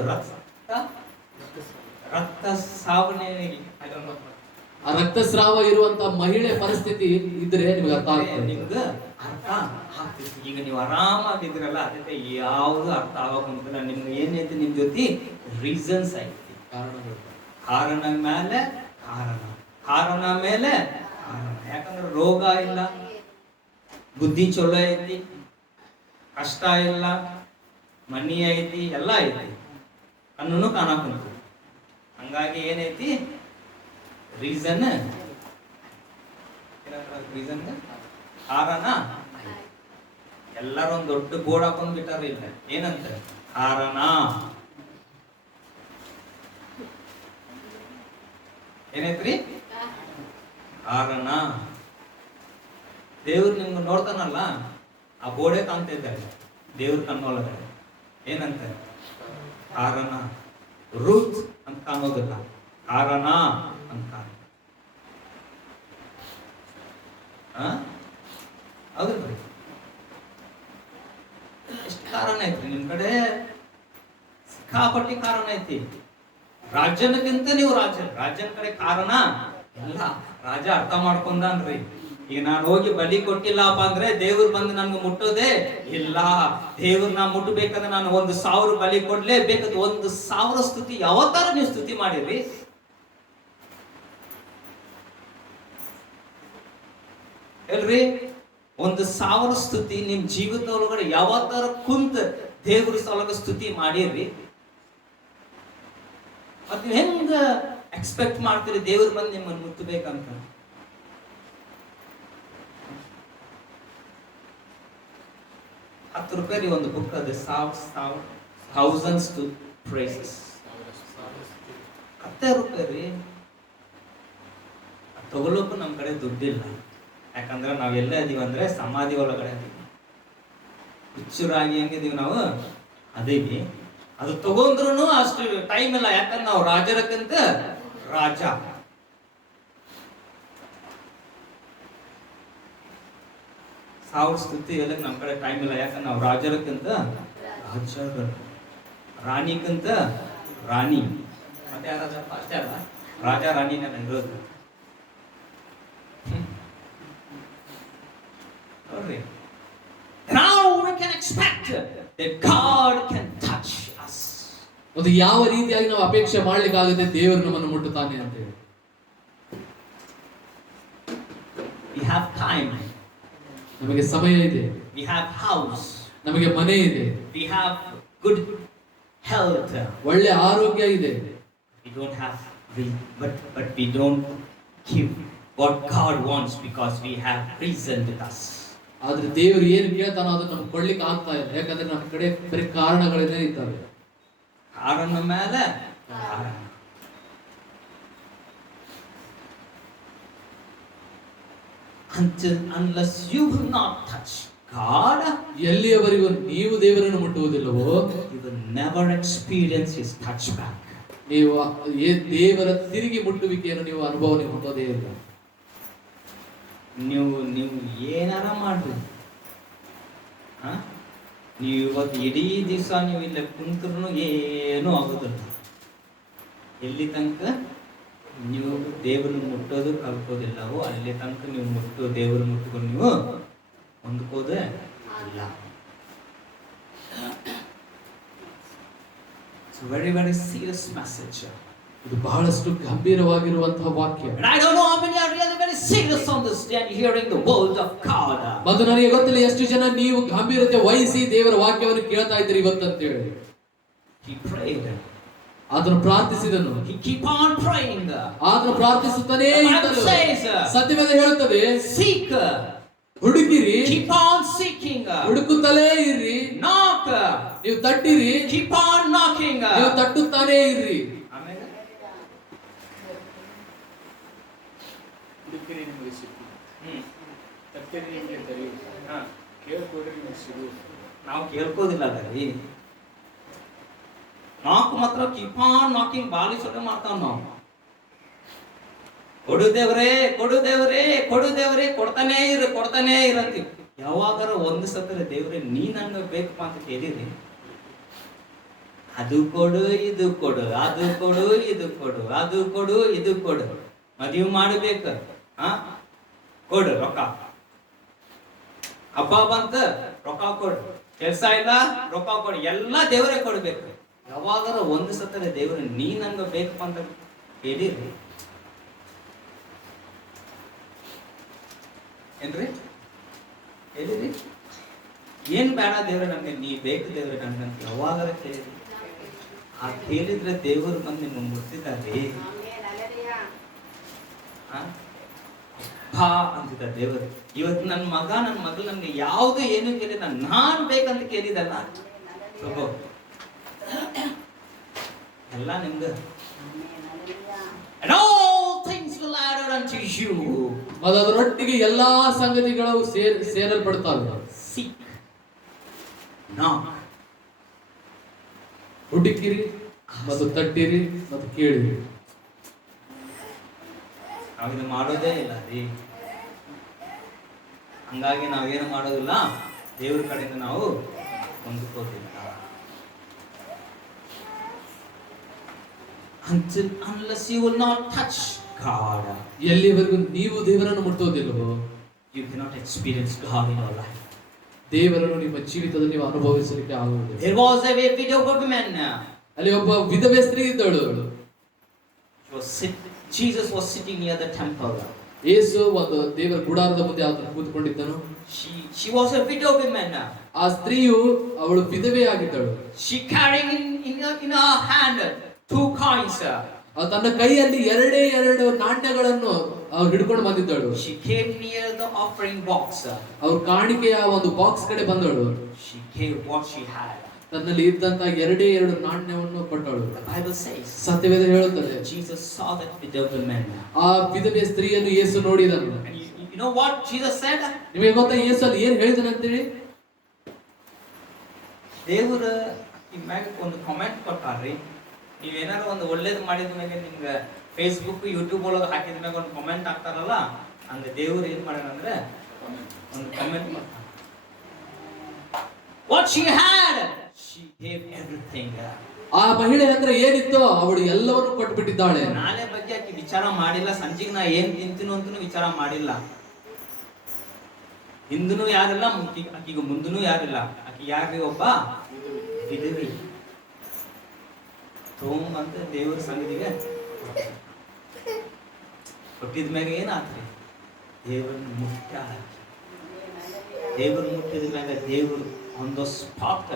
ರಕ್ತ ಸಾವಣೆ, ಆ ರಕ್ತಸ್ರಾವ ಇರುವಂತ ಮಹಿಳೆ ಪರಿಸ್ಥಿತಿ ಇದ್ರೆ ನಿಮ್ಗೆ ಅರ್ಥ ಆಗ್ತದೆ. ನಿಮ್ಗೆ ಅರ್ಥ ಆಗ್ತಿತ್ತು. ಈಗ ನೀವು ಆರಾಮಾಗಿದ್ರಲ್ಲ, ಅದಕ್ಕೆ ಯಾವುದು ಅರ್ಥ ಆಗೋಕಂತಿಲ್ಲ. ನಿಮ್ಗೆ ಏನೈತಿ? ನಿಮ್ ಜೊತೆ ರೀಸನ್ಸ್ ಐತಿ. ಕಾರಣ ಮೇಲೆ ಕಾರಣ ಮೇಲೆ ಕಾರಣ. ಯಾಕಂದ್ರೆ ರೋಗ ಇಲ್ಲ, ಬುದ್ಧಿ ಚಲೋ ಐತಿ, ಕಷ್ಟ ಇಲ್ಲ, ಮನಿ ಐತಿ, ಎಲ್ಲ ಐತಿ, ಕಣ್ಣು ಕಾಣಕುಂತು. ಹಂಗಾಗಿ ಏನೈತಿ? ರೀಸನ್ ಕಾರಣ. ಎಲ್ಲರೂ ಒಂದು ದೊಡ್ಡ ಬೋರ್ಡ್ ಹಾಕೊಂಡ್ ಬಿಟ್ಟಾರ. ಇಲ್ಲ, ಏನಂತ? ಕಾರಣ. ಏನೈತ್ರಿ? ಕಾರಣ. ದೇವ್ರು ನಿಮ್ಗೆ ನೋಡ್ತಾನಲ್ಲ, ಆ ಬೋರ್ಡೇ ಕಾಣ್ತಾ ಇದ್ದಾರೆ ದೇವ್ರ ಕಣ್ಣೊಳಗಡೆ. ಏನಂತ? ಕಾರಣ. ರೂತ್ ಅಂತ ಕಾಣೋದಿಲ್ಲ, ಕಾರಣ ಅಂತ. ಹೌದಲ್ರಿ? ಎಷ್ಟು ಕಾರಣ ಐತ್ರಿ ನಿಮ್ ಕಡೆ? ಸಿಕ್ಕಾಪಟ್ಟಿ ಕಾರಣ ಐತಿ. ರಾಜನಕ್ಕಿಂತ ನೀವು ರಾಜನ ಕಡೆ ಕಾರಣ ಇಲ್ಲ. ರಾಜ ಅರ್ಥ ಮಾಡ್ಕೊಂಡನ್ರಿ, ಈಗ ನಾನು ಹೋಗಿ ಬಲಿ ಕೊಟ್ಟಿಲ್ಲಪ್ಪ ಅಂದ್ರೆ ದೇವ್ರು ಬಂದು ನನ್ಗೆ ಮುಟ್ಟೋದೇ ಇಲ್ಲ. ದೇವ್ರ ನಾ ಮುಟ್ಟಬೇಕಂದ್ರೆ ನಾನು 1,000 ಬಲಿ ಕೊಡ್ಲೇಬೇಕಂತ 1,000 ಸ್ತುತಿ ಯಾವತ್ತಾರ ನೀವು ಸ್ತುತಿ ಮಾಡಿರಿ? ಎಲ್ರಿ? 1,000 ಸ್ತುತಿ ನಿಮ್ ಜೀವಿತ ಒಳಗಡೆ ಯಾವತ್ತಾರ ಕುಂತ ದೇವ್ರ ಸಲಗ ಸ್ತುತಿ ಮಾಡಿರ್ರಿ? ಮತ್ ನೀವು ಹೆಂಗ ಎಕ್ಸ್ಪೆಕ್ಟ್ ಮಾಡ್ತೀರಿ ದೇವ್ರ ಬಂದು ನಿಮ್ಮನ್ನು ಮುಟ್ಟಬೇಕಂತ? ₹10 ಒಂದು ಬುಕ್ ಅದು, ಥೌಸಂಡ್ಸ್ ಟು ಪ್ರೈಸಸ್. ₹10 ರೀ. ತಗೊಳ್ಳೋಕು ನಮ್ ಕಡೆ ದುಡ್ಡಿಲ್ಲ. ಯಾಕಂದ್ರೆ ನಾವ್ ಎಲ್ಲ ಇದೀವಿ ಅಂದ್ರೆ ಸಮಾಧಿ ಒಳಗಡೆ ಅದೀವಿ. ಹುಚ್ಚರಾಗಿ ಹೆಂಗಿದೀವಿ ನಾವು ಅದೇವಿ. ಅದು ತಗೊಂಡ್ರು ಅಷ್ಟು ಟೈಮ್ ಇಲ್ಲ, ಯಾಕಂದ್ರೆ ನಾವು ರಾಜರಕ್ಕಿಂತ ರಾಜ. ಸಾವಿರ ಸ್ತುತಿ ಎಲ್ಲ ನಮ್ಮ ಕಡೆ ಟೈಮ್ ಇಲ್ಲ, ಯಾಕಂದ್ರೆ ನಾವು ರಾಜರಕ್ಕಿಂತ ರಾಜ, ರಾಣಿಗಿಂತ ರಾಣಿ. ಮತ್ತೆ ಯಾರಾದ್ರಪ್ಪ ಅಷ್ಟೇ ಅಲ್ಲ, ರಾಜ ರಾಣಿನ ಇರೋದು ನೋಡ್ರಿ. Now we can expect that God can touch us. ಒಂದು ಯಾವ ರೀತಿಯಾಗಿ ನಾವು ಅಪೇಕ್ಷೆ ಮಾಡ್ಲಿಕ್ಕಾಗುತ್ತೆ ದೇವರು ನಮ್ಮನ್ನು ಮುಟ್ಟುತ್ತಾನೆ ಅಂತ ಹೇಳಿ. We have time. ನಮಗೆ ಸಮಯ ಇದೆ, We have house. ನಮಗೆ ಮನೆ ಇದೆ, We have good health. ಒಳ್ಳೆ ಆರೋಗ್ಯ ಇದೆ. We don't have, but we don't give what God wants because we have reason with us. ಆದ್ರೆ ದೇವರು ಏನು ಕೇಳ್ತಾನೋ ಅದನ್ನ ನಮ್ಗೆ ಕೊಡ್ಲಿಕ್ಕೆ ಆಗ್ತಾ ಇಲ್ಲ, ಯಾಕಂದ್ರೆ ನಮ್ಮ ಕಡೆ ಬರೀ ಕಾರಣಗಳೇ ಇದ್ದಾವೆ. ಕಾರಣ ಮೇಲೆ ಕಾರಣ. Unless you will not touch God, ಎಲ್ಲಿಯವರೆಗೂ ನೀವು ದೇವರನ್ನು ಮುಟ್ಟುವುದಿಲ್ಲವೋ you will never experience His touch back. ನೀವು ದೇವರ ತಿರುಗಿ ಮುಟ್ಟುವಿಕೆಯನ್ನು ನೀವು ಅನುಭವ ಹೊಂದೋದೇ ಇಲ್ಲ. ನೀವು ಏನಾರ ಮಾಡ್ರಿ, ನೀವು ಇವತ್ತು ಇಡೀ ದಿವಸ ನೀವು ಇಲ್ಲ ಕುಂತ್ರು ಏನೂ ಆಗೋದಿಲ್ಲ. ಎಲ್ಲಿ ತನಕ ನೀವು ದೇವರನ್ನು ಮುಟ್ಟೋದು ಕಲ್ಕೋದಿಲ್ಲವೋ ಅಲ್ಲಿ ತನಕ ನೀವು ದೇವರನ್ನು ಮುಟ್ಕೊಂಡು ನೀವು ಹೊಂದ್ಕೋದೇ ಇಲ್ಲ. It's a very, very serious message. ಇದು ಬಹಳಷ್ಟು ಗಂಭೀರವಾಗಿರುವಂತಹ ವಾಕ್ಯ. And I don't know how many are really very serious on this day and hearing the word of God. ಮತ್ತು ನನಗೆ ಗೊತ್ತಿಲ್ಲ ಎಷ್ಟು ಜನ ನೀವು ಗಂಭೀರತೆ ವಹಿಸಿ ದೇವರ ವಾಕ್ಯವನ್ನು ಕೇಳ್ತಾ ಇದ್ದೀರಿ ಇವತ್ತು ಅಂತ ಹೇಳಿ. He prayed. ಆತನು ಪ್ರಾರ್ಥಿಸಿದನು. He keep on praying. ಆತನು ಪ್ರಾರ್ಥಿಸುತ್ತಾನೇ ಇದ್ದನು. ಸತ್ಯವೇದ ಹೇಳುತ್ತದೆ, seek, ಹುಡುಕಿರಿ, keep on seeking, ಹುಡುಕುತ್ತಲೇ ಇರ್ರಿ, knock, ನೀವು ತಟ್ಟಿರಿ, keep on knocking, ನೀವು ತಟ್ಟುತ್ತಾನೇ ಇರ್ರಿ. ಹುಡುಕಿರಿ ನಿಮಗೆ ಸಿಕ್ಕುವುದು, ತಟ್ಟಿರಿ ನಿಮಗೆ ದೊರೆಯುವುದು, ಕೇಳ್ಕೊಡ್ರಿ ನಿಮಗೆ ಸಿಗುವುದು. ನಾವು ಕೇಳ್ಕೋದಿಲ್ಲ ಅದರಿ, ನಾಕ್ ಮಾತ್ರ ಕೀಪ್ ಆನ್ ನಾಕಿಂಗ್ ಬಾಲಿ ಸೊಟ್ಟೆ ಮಾಡ್ತಾವ ನಾವು. ಕೊಡು ದೇವರೇ, ಕೊಡು ದೇವರೇ, ಕೊಡು ದೇವರೇ, ಕೊಡ್ತಾನೇ ಇರಂತೀವಿ. ಯಾವಾಗಾರ ಒಂದು ಸತ್ತರ ದೇವರೇ ನೀ ನಂಗೆ ಬೇಕಪ್ಪ ಅಂತ ಕೇಳಿರಿ, ಅದು ಕೊಡು ಇದು ಕೊಡು, ಅದು ಕೊಡು ಇದು ಕೊಡು, ಅದು ಕೊಡು ಇದು ಕೊಡು, ಮದುವೆ ಮಾಡಬೇಕು ಕೊಡು ರೊಕ್ಕ, ಹಬ್ಬ ಬಂತ ರೊಕ್ಕ ಕೊಡು, ಕೆಲಸ ಇಲ್ಲ ರೊಕ್ಕ ಕೊಡು, ಎಲ್ಲ ದೇವರೇ ಕೊಡ್ಬೇಕು. ಯಾವಾಗಾರ ಒಂದು ಸತ್ತರ ದೇವರು ನೀ ನಂಗೆ ಬೇಕಪ್ಪ ಅಂತ ಹೇಳಿರಿ ಏನ್ರಿ ಹೇಳಿರಿ, ಏನ್ ಬೇಡ ದೇವ್ರೆ ನಮ್ಗೆ ನೀ ಬೇಕು ದೇವ್ರೆ ನನ್ಗೆ ಅಂತ ಯಾವಾಗಾರ ಕೇಳಿರಿ. ಆ ಕೇಳಿದ್ರೆ ದೇವರು ಬಂದು ನಿಮ್ಗೆ ಮುಟ್ಟಿದ್ದಾರೆ, ಬಾ ಅಂತಿದ್ದ ದೇವರು. ಇವತ್ತು ನನ್ನ ಮಗ ನನ್ನ ಮಗಳು ನನ್ಗೆ ಯಾವ್ದು ಏನು ಕೇಳಿದ, ನಾನ್ ಬೇಕಂತ ಕೇಳಿದಲ್ಲ ತಗೋ, ಎಲ್ಲ ನಿಮ್ದು. And all things will add unto you. ಅದರೊಟ್ಟಿಗೆ ಎಲ್ಲಾ ಸಂಗತಿಗಳು ಸೇರಲ್ಪಡ್ತಾವೆ. Seek, knock, ಹುಡುಕಿರಿ ಮತ್ತು ತಟ್ಟಿರಿ ಮತ್ತು ಕೇಳಿರಿ. ನಾವಿದು ಮಾಡೋದೇ ಇಲ್ಲ ರೀ, ಹಂಗಾಗಿ ನಾವೇನು ಮಾಡೋದಿಲ್ಲ, ದೇವ್ರ ಕಡೆಯಿಂದ ನಾವು ಹೊಂದ್ಕೋತಿಲ್ಲ. Unless you will not touch God, ಎಲ್ಲಿವರೆಗೂ ನೀವು ದೇವರನ್ನು ಮುಟ್ಟೋದಿಲ್ಲವೋ you cannot experience God in your life. ದೇವರನ್ನು ನಿಮ್ಮ ಜೀವಿತದಲ್ಲಿ ನೀವು ಅನುಭವಿಸಲಿಕ್ಕೆ ಆಗುವುದಿಲ್ಲ. There was a widow woman. ಅಲ್ಲಿ ಒಬ್ಬ ವಿಧವೆ ಸ್ತ್ರೀ ಇದ್ದಳು. Jesus was sitting near the temple. ಯೇಸು ಒಂದು ದೇವರ ಗುಡಾರದ ಮುಂದೆ ಆತನು ಕೂತ್ಕೊಂಡಿದ್ದನು. She was a widow woman. ಆ ಸ್ತ್ರೀಯು ಅವಳು ವಿಧವೆ ಆಗಿದ್ದಳು. She carrying in her hand 2 coins. ತನ್ನ ಕೈಯಲ್ಲಿ ಎರಡು ನಾಣ್ಯಗಳನ್ನು ಹಿಡ್ಕೊಂಡು ಬಂದಿದ್ದಳು. She came near the offering box. ಅವ್ರ ಕಾಣಿಕೆಯ ಒಂದು ಬಾಕ್ಸ್ ಕಡೆ ಬಂದಳು. She gave what she had. ತನ್ನಲ್ಲಿ ಇದ್ದಂತ ಎರಡು ನಾಣ್ಯವನ್ನು ಕೊಟ್ಟಳು. The Bible says, ಸತ್ಯವೇದ ಹೇಳುತ್ತದೆ, Jesus saw that widow woman. ಆ ವಿಧವೆ ಸ್ತ್ರೀಯನ್ನು ಯೇಸು ನೋಡಿದನು. And you know what Jesus said? ನಿಮಗೆ ಗೊತ್ತಾ ಯೇಸು ಅಲ್ಲಿ ಏನು ಹೇಳಿದನು ಅಂತೇಳಿ? ದೇವ್ರ ಈ ಮ್ಯಾಗ ಒಂದು ಕಾಮೆಂಟ್ ಕೊಟ್ಟಾರ್ರಿ. ನೀವೇನಾರು ಒಂದು ಒಳ್ಳೇದು ಮಾಡಿದ ಮ್ಯಾಗ ನಿಮ್ಗೆ ಫೇಸ್ಬುಕ್ ಯೂಟ್ಯೂಬ್ ಒಳಗೆ ಹಾಕಿದ ಮ್ಯಾಗ ಒಂದು ಕಾಮೆಂಟ್ ಹಾಕ್ತಾರಲ್ಲ, ಹಂಗೆ ದೇವ್ರು ಏನ್ ಮಾಡ್ಯಾರ ಅಂದ್ರೆ ಒಂದು ಕಾಮೆಂಟ್ ಮಾಡ್ತಾರ. What she had she gave everything. ಆ ಮಹಿಳೆ ಅಂದ್ರೆ ಏನಿತ್ತೋ ಅವಳು ಎಲ್ಲವನ್ನು ಕೊಟ್ಬಿಟ್ಟಿದ್ದಾಳೆ. ನಾಳೆ ಬಗ್ಗೆ ಆಕಿ ವಿಚಾರ ಮಾಡಿಲ್ಲ, ಸಂಜೆಗೆ ನಾ ಏನ್ ತಿಂತೀನೋ ಅಂತನೂ ವಿಚಾರ ಮಾಡಿಲ್ಲ. ಹಿಂದೂ ಯಾರಿಲ್ಲ, ಆಕಿಗೆ ಮುಂದೂ ಯಾರಿಲ್ಲ. ಆಕಿ ಯಾರಿಗೆ ಒಬ್ಬ ವಿಧವಿ. ತಗೊಂಬಂತ ದೇವ್ರ ಸಂಗದಿಗೆ ಕೊಟ್ಟಿದ ಮ್ಯಾಗ ಏನಾತ್ರಿ, ದೇವ್ರನ್ನ ಮುಟ್ಟಾಳ. ದೇವ್ರ ಮುಟ್ಟಿದ ಮ್ಯಾಗ ದೇವ್ರು ಒಂದು ಸ್ಪಾಟ್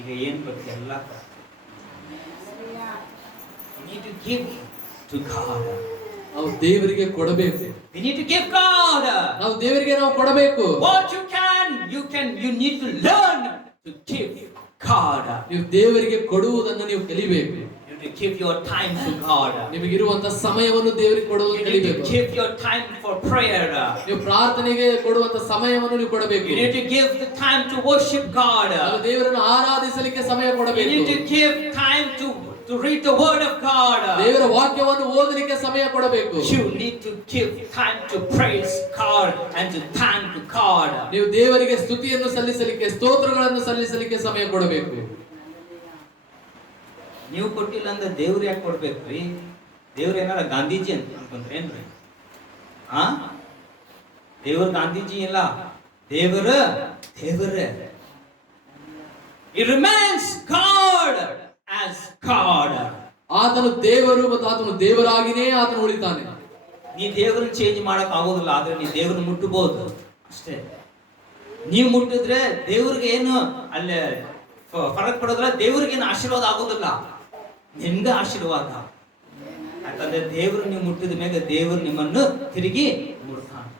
ಈಗ ಏನ್ ಬೇಕು ಎಲ್ಲ need to give to God. ನಾವು ದೇವರಿಗೆ ಕೊಡಬೇಕು. We need to give God. ನಾವು ದೇವರಿಗೆ ನಾವು ಕೊಡಬೇಕು. What you need to learn to give God. ನೀವು ದೇವರಿಗೆ ಕೊಡುವುದನ್ನು ನೀವು ಕಲಿಬೇಕು. You need to give your time to God. ನಿಮಗಿರುವಂತ ಸಮಯವನ್ನು ದೇವರಿಗೆ ಕೊಡುವುದನ್ನು You need ಕಲಿಬೇಕು. to give your time for prayer. ನೀವು ಪ್ರಾರ್ಥನೆಗೆ ಕೊಡುವಂತ ಸಮಯವನ್ನು ನೀವು ಕೊಡಬೇಕು. You need to give the time to worship God. ನಾವು ದೇವರನ್ನು ಆರಾಧಿಸಲಿಕ್ಕೆ ಸಮಯ You ಕೊಡಬೇಕು. need to give time to read the word of God. ದೇವರ ವಾಕ್ಯವನ್ನು ಓದಲಿಕ್ಕೆ ಸಮಯ ಕೊಡಬೇಕು. You need to give time to praise God and to thank God. ನೀವು ದೇವರಿಗೆ ಸ್ತುತಿಯನ್ನು ಸಲ್ಲಿಸಲಿಕ್ಕೆ, ಸ್ತೋತ್ರಗಳನ್ನು ಸಲ್ಲಿಸಲಿಕ್ಕೆ ಸಮಯ ಕೊಡಬೇಕು. ನೀವು ಕೊಟ್ಟಿಲ್ಲ ಅಂದ್ರೆ ದೇವ್ರು ಯಾಕೆ ಕೊಡ್ಬೇಕ್ರಿ? ದೇವ್ರ ಏನಾರ ಗಾಂಧೀಜಿ ಅಂತ ಅನ್ಕೊಂಡ್ರೇನ್ರಿ? ದೇವ್ರ ಗಾಂಧೀಜಿ ಇಲ್ಲ, ದೇವರೇ. It remains God as God. ಆತನು ದೇವರು ಮತ್ತು ಆತನು ದೇವರಾಗಿನೇ ಆತನು ಉಳಿತಾನೆ. ನೀ ದೇವರನ್ನ ಚೇಂಜ್ ಮಾಡಕ್ ಆಗೋದಿಲ್ಲ, ಆದ್ರೆ ನೀ ದೇವ್ರನ್ನ ಮುಟ್ಟಬಹುದು ಅಷ್ಟೇ. ನೀವು ಮುಟ್ಟಿದ್ರೆ ದೇವ್ರಿಗೆ ಏನು ಅಲ್ಲೇ ಫರಕ್ ಪಡೋದಿಲ್ಲ, ದೇವ್ರಿಗೆ ಏನು ಆಶೀರ್ವಾದ ಆಗೋದಿಲ್ಲ, ನಿಮ್ಗೆ ಆಶೀರ್ವಾದ. ಯಾಕಂದ್ರೆ ದೇವ್ರು ನೀವು ಮುಟ್ಟಿದ ಮೇಲೆ ದೇವ್ರು ನಿಮ್ಮನ್ನು ತಿರುಗಿ ಮುಟ್ತಾನೆ.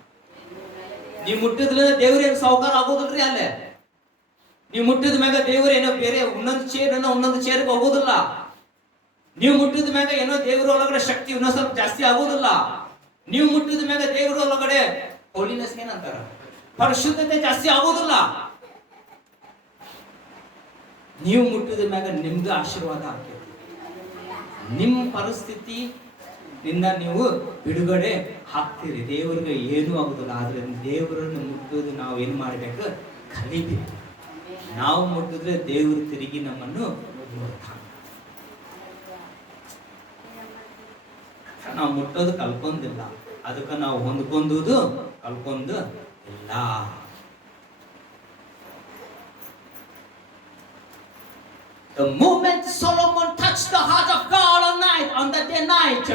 ನೀವು ಮುಟ್ಟಿದ್ರೆ ದೇವ್ರೇನು ಸಾವುಕಾರ ಆಗೋದಿಲ್ರಿ ಅಲ್ಲೇ. ನೀವು ಮುಟ್ಟಿದ ಮ್ಯಾಗ ದೇವ್ರ ಏನೋ ಬೇರೆ ಒಂದೊಂದು ಚೇರ್ಗೆ ಹೋಗೋದಿಲ್ಲ. ನೀವು ಮುಟ್ಟಿದ ಮ್ಯಾಗ ಏನೋ ದೇವ್ರ ಒಳಗಡೆ ಶಕ್ತಿ ಇನ್ನೊಂದ್ ಸ್ವಲ್ಪ ಜಾಸ್ತಿ ಆಗೋದಿಲ್ಲ. ನೀವು ಮುಟ್ಟಿದ ಮ್ಯಾಗ ದೇವ್ರ ಒಳಗಡೆ ಹೋಲಿನೆಸ್ ಏನಂತಾರ, ಪರಿಶುದ್ಧತೆ ಜಾಸ್ತಿ ಆಗೋದಿಲ್ಲ. ನೀವು ಮುಟ್ಟಿದ ಮ್ಯಾಗ ನಿಮ್ದು ಆಶೀರ್ವಾದ ಆಗ್ತದೆ. ನಿಮ್ಮ ಪರಿಸ್ಥಿತಿ ನಿಂದ ನೀವು ಬಿಡುಗಡೆ ಹಾಕ್ತೀರಿ. ದೇವರಿಗೆ ಏನೂ ಆಗುದಿಲ್ಲ. ಆದ್ರೆ ದೇವರನ್ನು ಮುಟ್ಟುವುದು ನಾವು ಏನ್ ಮಾಡ್ಬೇಕು, ಕಲಿಬೇಕು. ನಾವು ಮುಟ್ಟಿದ್ರೆ ದೇವರು ತಿರುಗಿ ನಮ್ಮನ್ನು ಮುಟ್ತಾನೆ. ನಾವು ಮುಟ್ಟೋದು ಕಲ್ಕೊಂದಿಲ್ಲ, ಅದಕ್ಕೆ ನಾವು ಹೊಂದ್ಕೊಂಡುವುದು ಕಲ್ಕೊಂಡು ಇಲ್ಲ. The moment Solomon touched the heart of God on that day night,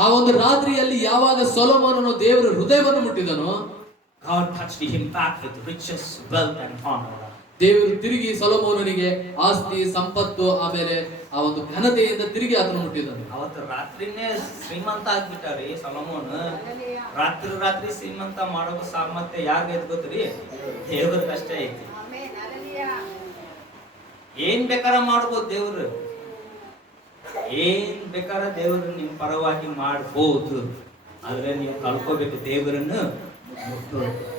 ಆ ಒಂದು ರಾತ್ರಿಯಲ್ಲಿ ಯಾವಾಗ ಸೊಲೊಮೋನನು ದೇವರ ಹೃದಯವನ್ನು ಮುಟ್ಟಿದನೋ, God touched him back with riches, wealth and honor. ದೇವರು ತಿರುಗಿ ಸೊಲೊಮೋನನಿಗೆ ಆಸ್ತಿ, ಸಂಪತ್ತು, ಆಮೇಲೆ ಆ ಒಂದು ಘನತೆಯಿಂದ ತಿರುಗಿ ಆತನು ಮುಟ್ಟಿದನು. ಅವತ್ತು ರಾತ್ರಿನೇ ಶ್ರೀಮಂತ ಆಗ್ಬಿಟ್ಟಾರಿ ಸೊಲೊಮೋನ್. ರಾತ್ರಿ ಶ್ರೀಮಂತ ಮಾಡೋದು ಸಾಮರ್ಥ್ಯ ಯಾರಿಗೈತೆ ಗೊತ್ತ್ರಿ? ದೇವ್ರಿಗಷ್ಟೇ ಐತಿ. ಏನ್ ಬೇಕಾರ ಮಾಡ್ಬೋದು ದೇವ್ರು, ಏನ್ ಬೇಕಾರ ದೇವ್ರು ನಿಮ್ ಪರವಾಗಿ ಮಾಡ್ಬೋದು. ಆದ್ರೆ ನೀವು ಕಲ್ಕೋಬೇಕು ದೇವರನ್ನು ಮುಟ್ಟೋದು.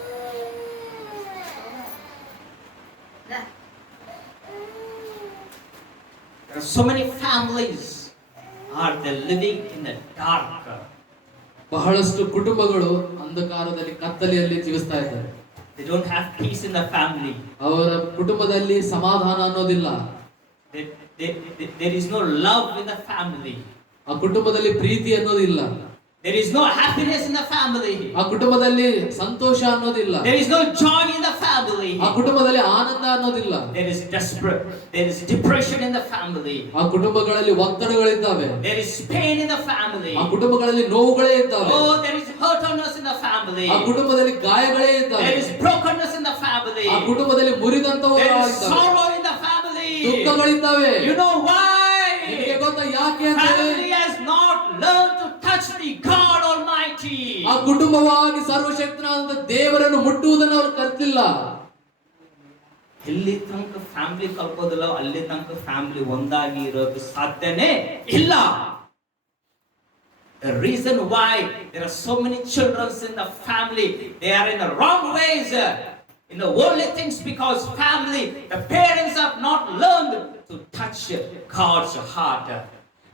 There are so many families are they living in the dark. ಬಹಳಷ್ಟು ಕುಟುಂಬಗಳು ಅಂಧಕಾರದಲ್ಲಿ, ಕತ್ತಲೆಯಲ್ಲಿ ಜೀವಿಸ್ತಾ ಇದ್ದಾರೆ. They don't have peace in the family. ಅವರ ಕುಟುಂಬದಲ್ಲಿ ಸಮಾಧಾನ ಅನ್ನೋದಿಲ್ಲ. There is no love in the family. ಆ ಕುಟುಂಬದಲ್ಲಿ ಪ್ರೀತಿ ಅನ್ನೋದಿಲ್ಲ. There is no happiness in the family. ಆ ಕುಟುಂಬದಲ್ಲಿ ಸಂತೋಷ ಅನ್ನೋದಿಲ್ಲ. There is no joy in the family. ಆ ಕುಟುಂಬದಲ್ಲಿ ಆನಂದ ಅನ್ನೋದಿಲ್ಲ. There is depression in the family. ಆ ಕುಟುಂಬಗಳಲ್ಲಿ ಒತ್ತಡಗಳಿದ್ದಾವೆ. There is pain in the family. ಆ ಕುಟುಂಬಗಳಲ್ಲಿ ನೋವುಗಳೇ ಇದ್ದಾವೆ. Oh, there is hurtedness in the family. ಆ ಕುಟುಂಬದಲ್ಲಿ ಗಾಯಗಳೇ ಇದ್ದಾವೆ. There is brokenness in the family. ಆ ಕುಟುಂಬದಲ್ಲಿ ಮುರಿದಂತವರು There is ಇದ್ದಾವೆ. sorrow in the family. ದುಃಖಗಳಿದ್ದಾವೆ. You know why? ನಿಮಗೆ ಗೊತ್ತಾ ಯಾಕೆ ಅಂತ? Family has not learned to touch the God Almighty. ಆ ಕುಟುಂಬವಾಗಿ ಸರ್ವಶಕ್ತನಾದ ದೇವರನ್ನು ಮುಟ್ಟುವುದನ್ನು ಅವರು ಕಲಿತಿಲ್ಲ. ಎಲ್ಲಿ ತನಕ ಫ್ಯಾಮಿಲಿ ಕಲ್ಕೋದಿಲ್ಲ ಅಲ್ಲಿ ತನಕ ಫ್ಯಾಮಿಲಿ ಒಂದಾಗಿ ಇರೋದು ಸಾಧ್ಯನೇ ಇಲ್ಲ. The reason why there are so many children in the family, they are in the wrong ways. in the worldly things because family, the parents have not learned to touch God's heart.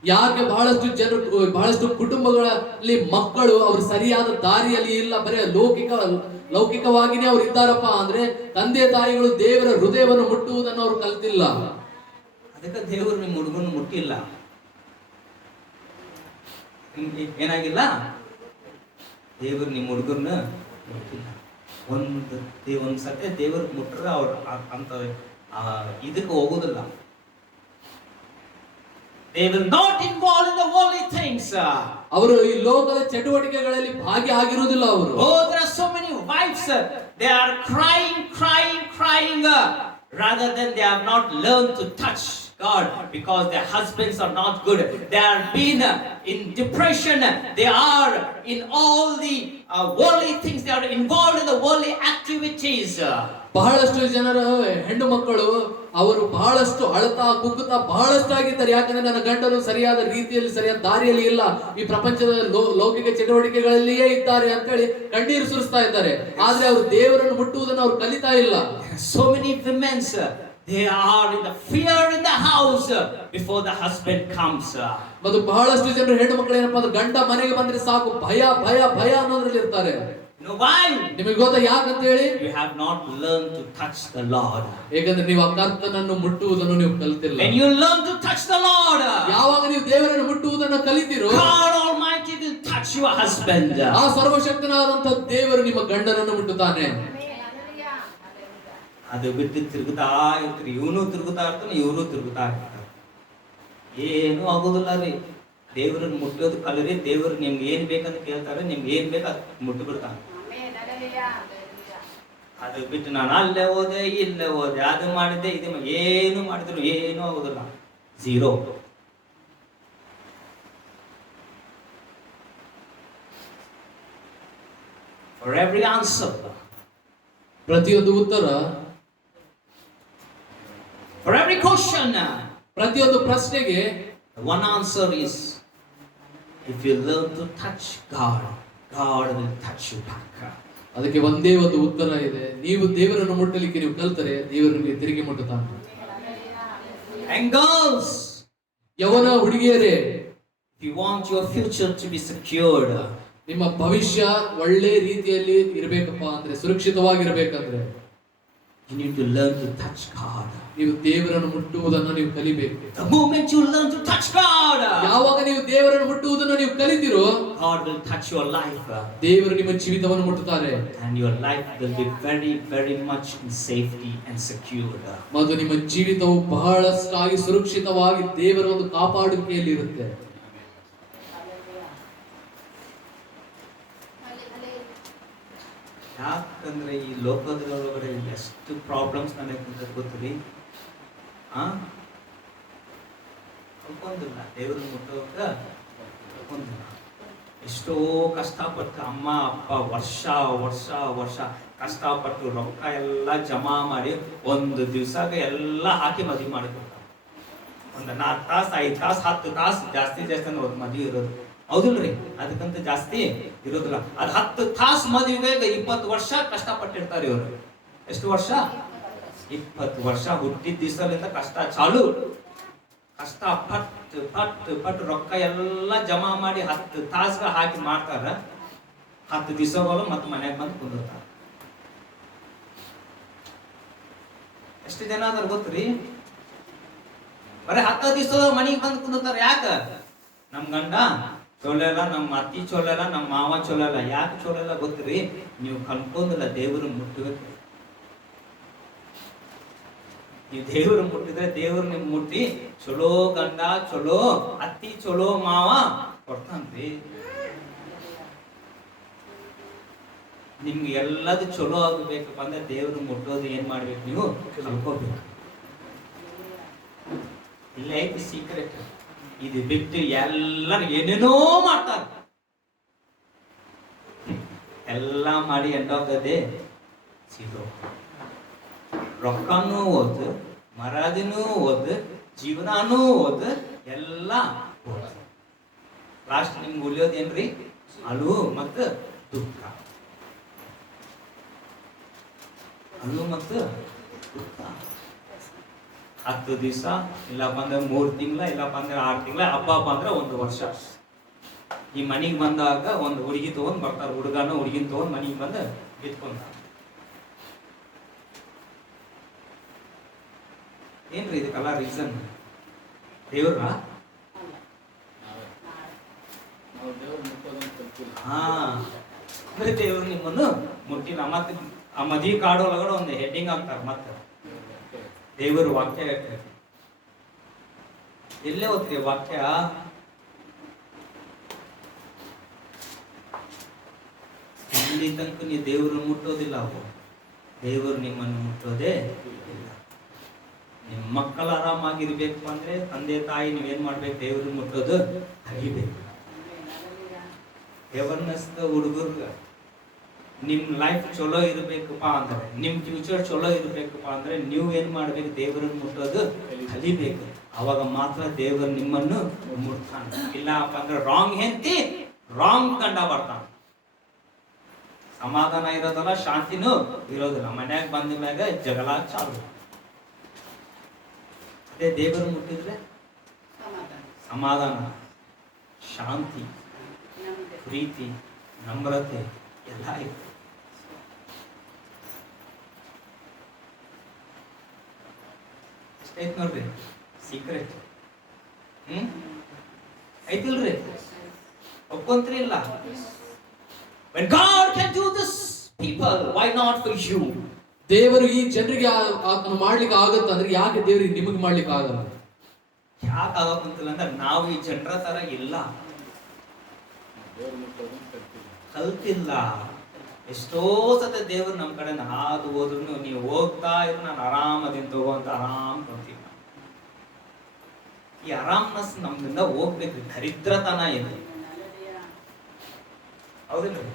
ಯಾಕೆ ಬಹಳಷ್ಟು ಕುಟುಂಬಗಳಲ್ಲಿ ಮಕ್ಕಳು ಅವರು ಸರಿಯಾದ ದಾರಿಯಲ್ಲಿ ಇಲ್ಲ, ಬರೇ ಲೌಕಿಕವಾಗಿನೇ ಅವ್ರು ಇದ್ದಾರಪ್ಪ ಅಂದ್ರೆ ತಂದೆ ತಾಯಿಗಳು ದೇವರ ಹೃದಯವನ್ನು ಮುಟ್ಟುವುದನ್ನು ಅವರು ಕಲ್ತಿಲ್ಲ. ಅದಕ್ಕೆ ದೇವರು ನಿಮ್ಮ ಹುಡುಗನ ಮುಟ್ಟಿಲ್ಲ. ಏನಾಗಿಲ್ಲ? ದೇವರು ನಿಮ್ಮ ಹುಡುಗರನ್ನ ಮುಟ್ಟಿಲ್ಲ. ಒಂದ್ ಸತಿ ದೇವರು ಮುಟ್ರೆ ಅವ್ರು ಅಂತ ಇದಕ್ಕೆ ಹೋಗುದಿಲ್ಲ. They will not involve in the worldly things. ಅವರು ಈ ಲೋಕದ ಚಟುವಟಿಕೆಗಳಲ್ಲಿ ಭಾಗಿಯಾಗಿರುವುದಿಲ್ಲ ಅವರು. Oh, there are so many wives. They are crying rather than they have not learned to touch God because their husbands are not good. They are been in depression. They are in all the worldly things. They are involved in the worldly activities. ಬಹಳಷ್ಟು ಜನರ ಹೆಣ್ಣು ಮಕ್ಕಳು ಅವರು ಬಹಳಷ್ಟು ಅಳತಾ ಕುಗ್ಗುತ್ತಾ ಬಹಳಷ್ಟು ಆಗಿದ್ದಾರೆ. ಯಾಕಂದ್ರೆ ನನ್ನ ಗಂಡನು ಸರಿಯಾದ ರೀತಿಯಲ್ಲಿ ಸರಿಯಾದ ದಾರಿಯಲ್ಲಿ ಇಲ್ಲ, ಈ ಪ್ರಪಂಚದ ಲೌಕಿಕ ಚಟುವಟಿಕೆಗಳಲ್ಲಿಯೇ ಇದ್ದಾರೆ ಅಂತ ಹೇಳಿ ಕಣ್ಣೀರು ಸುರಿಸ್ತಾ ಇದ್ದಾರೆ. ಆದ್ರೆ ಅವರು ದೇವರನ್ನು ಮುಟ್ಟುವುದನ್ನು ಅವರು ಕಲಿತಾ ಇಲ್ಲ. So many women, they are in the fear in the house before the husband comes. ಮತ್ತು ಬಹಳಷ್ಟು ಜನರು ಹೆಣ್ಣು ಮಕ್ಕಳು ಏನಪ್ಪಾ ಅಂದ್ರೆ ಗಂಡ ಮನೆಗೆ ಬಂದ್ರೆ ಸಾಕು ಭಯ ಭಯ ಭಯ ಅನ್ನೋದ್ರಲ್ಲಿ ಇರ್ತಾರೆ. You know why? ನಿಮಗೆ ಗೊತ್ತಾ ಯಾಕಂತ ಹೇಳಿ? You have not learned to touch the Lord. ಏಕೆಂದ್ರೆ ನೀವು ಆ ಕರ್ತನನ್ನು ಮುಟ್ಟುವುದನ್ನು ನೀವು ಕಲಿತಿಲ್ಲ. When you learn to touch the Lord, ಯಾವಾಗ ನೀವು ದೇವರನ್ನು ಮುಟ್ಟುವುದನ್ನು ಕಲಿತಿರೋ, God Almighty will touch your husband. ಆ ಸರ್ವಶಕ್ತನಾದಂತ ದೇವರು ನಿಮ್ಮ ಗಂಡನನ್ನು ಮುಟ್ಟುತ್ತಾನೆ. ಅದು ಬಿಟ್ಟು ತಿರುಗುತ್ತಾ ಇರ್ತೀರಿ, ಇವನು ತಿರುಗುತ್ತಾ ಇರ್ತಾನೆ, ಇವರು ತಿರುಗುತ್ತಾ ಇರ್ತಾರೆ, ಏನು ಆಗೋದಿಲ್ಲ ರೀ. ದೇವರನ್ನು ಮುಟ್ಟೋದು ಕಲರಿ. ದೇವರು ನಿಮ್ಗೆ ಏನ್ ಬೇಕಂತ ಕೇಳ್ತಾರೆ, ನಿಮ್ಗೆ ಏನ್ ಬೇಕು ಅದು ಮುಟ್ಟು ಬಿಡ್ತಾನೆ. ಅದು ಬಿಟ್ಟು ನಾನು ಅಲ್ಲೇ ಹೋದೆ ಇಲ್ಲೇ ಹೋದೆ ಅದು ಮಾಡಿದ್ದೆ ಇದು ಏನು ಮಾಡಿದ್ರು ಏನು ಆಗೋದಿಲ್ಲ, ಝೀರೋ. For every answer, ಪ್ರತಿಯೊಂದು ಉತ್ತರ, for every question, ಪ್ರತಿಯೊಂದು ಪ್ರಶ್ನೆಗೆ one answer is, if you learn to touch God, God will touch you back. ಅದಕ್ಕೆ ಒಂದೇ ಒಂದು ಉತ್ತರ ಇದೆ, ನೀವು ದೇವರನ್ನು ಮುಟ್ಟಲಿಕ್ಕೆ ನೀವು ಕಲ್ತರೆ ದೇವರು ನಿಮಗೆ ತಿರುಗಿ ಮುಟ್ಟುತ್ತಾನೆ. And girls, Yavana ಹುಡುಗಿಯರೇ, if you want your future to be secured, ನಿಮ್ಮ ಭವಿಷ್ಯ ಒಳ್ಳೆ ರೀತಿಯಲ್ಲಿ ಇರಬೇಕಪ್ಪ ಅಂದ್ರೆ, ಸುರಕ್ಷಿತವಾಗಿರಬೇಕಂದ್ರೆ, you need to learn to touch God. ನೀವು ದೇವರನ್ನು ಮುಟ್ಟುವುದನ್ನು ನೀವು ಕಲಿಬೇಕು. The moment you learn to touch God, ಯಾವಾಗ ನೀವು ದೇವರನ್ನು ಮುಟ್ಟುವುದನ್ನು ನೀವು ಕಲಿತಿರೋ, God will touch your life. ದೇವರು ನಿಮ್ಮ ಜೀವಿತವನ್ನು ಮುಟ್ಟುತ್ತಾರೆ. And your life will be very, very much in safety and secured. ಮತ್ತು ನಿಮ್ಮ ಜೀವಿತವು ಬಹಳಷ್ಟಾಗಿ ಸುರಕ್ಷಿತವಾಗಿ ದೇವರ ಒಂದು ಕಾಪಾಡುವಿಕೆಯಲ್ಲಿ ಇರುತ್ತೆ. ಯಾಕಂದ್ರೆ ಈ ಲೋಕದೊಳಗಡೆ ಎಷ್ಟು ಪ್ರಾಬ್ಲಮ್ಸ್ ನನಗೆ ಗೊತ್ತಿರಿ. ತಿಳ್ಕೊಂಡಿಲ್ಲ, ದೇವ್ರನ್ನ ಮುಟ್ಟೋಕ ತಿಳ್ಕೊಂಡಿಲ್ಲ. ಎಷ್ಟೋ ಕಷ್ಟಪಟ್ಟು ಅಮ್ಮ ಅಪ್ಪ ವರ್ಷ ವರ್ಷ ವರ್ಷ ಕಷ್ಟಪಟ್ಟು ರೊಕ್ಕ ಎಲ್ಲ ಜಮಾ ಮಾಡಿ ಒಂದು ದಿವ್ಸಕ್ಕೆ ಎಲ್ಲ ಹಾಕಿ ಮದುವೆ ಮಾಡಿಕೊಡ್ತಾರೆ. ಒಂದು 4 ತಾಸು 5 ತಾಸು 10 ತಾಸು ಜಾಸ್ತಿ ಅಂದ್ರೆ ಮದುವೆ ಇರೋದು, ಹೌದಿಲ್ರಿ? ಅದಕ್ಕಂತ ಜಾಸ್ತಿ ಇರೋದಿಲ್ಲ. ಅದು 10 ತಾಸು ಮದುವೆಗೆ 20 ವರ್ಷ ಕಷ್ಟಪಟ್ಟಿರ್ತಾರೆ ಇವರು. ಎಷ್ಟು ವರ್ಷ? 20 ವರ್ಷ. ಹುಟ್ಟಿದ ದಿವಸದಿಂದ ಕಷ್ಟ ಚಾಲು. ಕಷ್ಟ ಪಟ್ಟು ರೊಕ್ಕ ಎಲ್ಲ ಜಮಾ ಮಾಡಿ 10 ತಾಸು ಹಾಕಿ ಮಾಡ್ತಾರ. 10 ದಿವಸಗಳು ಮತ್ತೆ ಮನೆಗೆ ಬಂದು ಕುಂದಿರ್ತಾರ. ಎಷ್ಟು ಜನ ಅದ್ರ ಗೊತ್ತ್ರಿ? ಬರೀ 10 ದಿವಸ ಮನೆಗೆ ಬಂದು ಕುಂದಿರ್ತಾರ. ಯಾಕ? ನಮ್ ಗಂಡ ಚೋಲ ಇಲ್ಲ, ನಮ್ಮ ಅತ್ತಿ ಚೋಲ ಇಲ್ಲ, ನಮ್ಮ ಮಾವ ಚೋಲ ಇಲ್ಲ. ಯಾಕೆ ಚೋಲ ಇಲ್ಲ ಗೊತ್ತ್ರಿ? ನೀವು ಕಲ್ಕೊಂಡಿಲ್ಲ ದೇವರು ಮುಟ್ಟಬೇಕು. ನೀವು ದೇವರು ಮುಟ್ಟಿದ್ರೆ ದೇವರು ನಿಮ್ ಮುಟ್ಟಿ ಚಲೋ ಗಂಡ ಚಲೋ ಅತ್ತಿ ಚಲೋ ಮಾವ ಕೊಡ್ತಾನ್ರಿ. ನಿಮ್ಗೆ ಎಲ್ಲದು ಚಲೋ ಆಗಬೇಕಪ್ಪ ಅಂದ್ರೆ ದೇವ್ರು ಮುಟ್ಟೋದು ಏನ್ ಮಾಡ್ಬೇಕು? ನೀವು ಕಲ್ಕೋಬೇಕು. ಇಲ್ಲ ಐತಿ ಸೀಕ್ರೆಟ್. ಇದು ಬಿಟ್ಟು ಎಲ್ಲರೂ ಏನೇನೋ ಮಾಡ್ತಾರೆ. ಎಲ್ಲ ಮಾಡಿ ಎಂಡ್ ಆಫ್ ದ ಡೇ ಸಿಗೋ ರೊಕ್ಕನೂ ಓದ್, ಮರದಿನೂ ಓದ್, ಜೀವನನೂ ಓದ್, ಎಲ್ಲ ಓದ್. ಲಾಸ್ಟ್ ನಿಮ್ಗೆ ಉಳಿಯೋದೇನ್ರಿ? ಅಳು ಮತ್ತು ದುಃಖ. ಅದು ಮತ್ತು 10 ದಿವಸ ಇಲ್ಲಪ್ಪ ಅಂದ್ರೆ 3 ತಿಂಗಳ ಇಲ್ಲಪ್ಪ ಅಂದ್ರೆ 6 ತಿಂಗಳ, ಹಬ್ಬ ಅಂದ್ರೆ 1 ವರ್ಷ. ಈ ಮನೆಗೆ ಬಂದಾಗ ಒಂದು ಹುಡುಗಿ ತಗೊಂಡ್ ಬರ್ತಾರೆ, ಹುಡುಗನ ಹುಡುಗಿನ ತಗೊಂಡ್ ಮನೆಗೆ ಬಂದು ಇಟ್ಕೊಂತ. ಏನ್ರಿ ಇದಕ್ಕೆಲ್ಲ ರೀಸನ್? ದೇವ್ರ ಅಂದ್ರೆ ದೇವ್ರು ನಿಮ್ಮನ್ನು ಮುಟ್ಟಿನ. ಮತ್ತೆ ಆ ಮದುವೆ ಕಾರ್ಡ್ ಒಳಗಡೆ ಒಂದು ಹೆಡ್ಡಿಂಗ್ ಹಾಕ್ತಾರೆ, ಮತ್ತೆ ದೇವರು ವಾಕ್ಯ ಹೇಳ್ತಾರೆ. ಎಲ್ಲೇ ಓದ್ರಿ ವಾಕ್ಯ? ಇಲ್ಲಿ ತನಕ ನೀವು ದೇವರು ಮುಟ್ಟೋದಿಲ್ಲ, ದೇವರು ನಿಮ್ಮನ್ನು ಮುಟ್ಟೋದೇ ಇಲ್ಲ. ನಿಮ್ಮ ಮಕ್ಕಳು ಆರಾಮಾಗಿರ್ಬೇಕು ಅಂದ್ರೆ ತಂದೆ ತಾಯಿ ನೀವೇನ್ ಮಾಡ್ಬೇಕು? ದೇವ್ರ ಮುಟ್ಟೋದು ಕಲಿಬೇಕು. ಎವರ್ನೆಸ್ದ ಹುಡುಗರ್ಗ ನಿಮ್ ಲೈಫ್ ಚಲೋ ಇರ್ಬೇಕಪ್ಪ ಅಂದ್ರೆ, ನಿಮ್ ಫ್ಯೂಚರ್ ಚಲೋ ಇರ್ಬೇಕಪ್ಪ ಅಂದ್ರೆ ನೀವು ಏನ್ ಮಾಡ್ಬೇಕು? ದೇವರನ್ನು ಮುಟ್ಟೋದು ಕಲಿಬೇಕು. ಅವಾಗ ಮಾತ್ರ ದೇವರು ನಿಮ್ಮನ್ನು ಮುಟ್ತಾನ. ಇಲ್ಲಪ್ಪ ಅಂದ್ರೆ ರಾಂಗ್ ಹೆಂಡತಿ ರಾಂಗ್ ಗಂಡ ಬರ್ತಾನ. ಸಮಾಧಾನ ಇರೋದಲ್ಲ, ಶಾಂತಿನೂ ಇರೋದಿಲ್ಲ. ಮನ್ಯಾಗ ಬಂದ ಮ್ಯಾಗ ಜಗಳ ಚಾಲು. ಅದೇ ದೇವರು ಮುಟ್ಟಿದ್ರೆ ಸಮಾಧಾನ, ಶಾಂತಿ, ಪ್ರೀತಿ, ನಮ್ರತೆ ಎಲ್ಲ ಇತ್ತು. ಎಷ್ಟೈತ್ ನೋಡ್ರಿ ಸೀಕ್ರೆಟ್. ಐತಿಲ್ರಿ? ಒಪ್ಕೊಂತ್ರಿ ಇಲ್ಲ? When God can do this, people, why not for you? ದೇವರು ಈ ಜನರಿಗೆ ಆತನ ಮಾಡ್ಲಿಕ್ಕೆ ಆಗತ್ತಂದ್ರೆ ಯಾಕೆ ದೇವರಿಗೆ ನಿಮಗೆ ಮಾಡ್ಲಿಕ್ಕೆ ಆಗಲ್ಲ? ಯಾಕೆ ಆಗಕ್ಕಂತಿಲ್ಲ ಅಂದ್ರೆ ನಾವು ಈ ಜನರ ತರ ಇಲ್ಲ, ಕಲ್ತಿಲ್ಲ. ಎಷ್ಟೋ ಸತ ದೇವರು ನಮ್ಮ ಕಡೆ ಹಾದು ಹೋದ್ರು ನೀವು ಹೋಗ್ತಾ ಇದ್ರೆ ನಾನು ಆರಾಮದಿಂದ ತಗೋಂತ ಆರಾಮ್ ಕೊಡ್ತೀನಿ. ಈ ಆರಾಮ್ನೆಸ್ ನಮ್ದಿಂದ ಹೋಗ್ಬೇಕ್ರಿ. ದರಿದ್ರತನ ಇದೆ, ಹೌದಿಲ್ರಿ?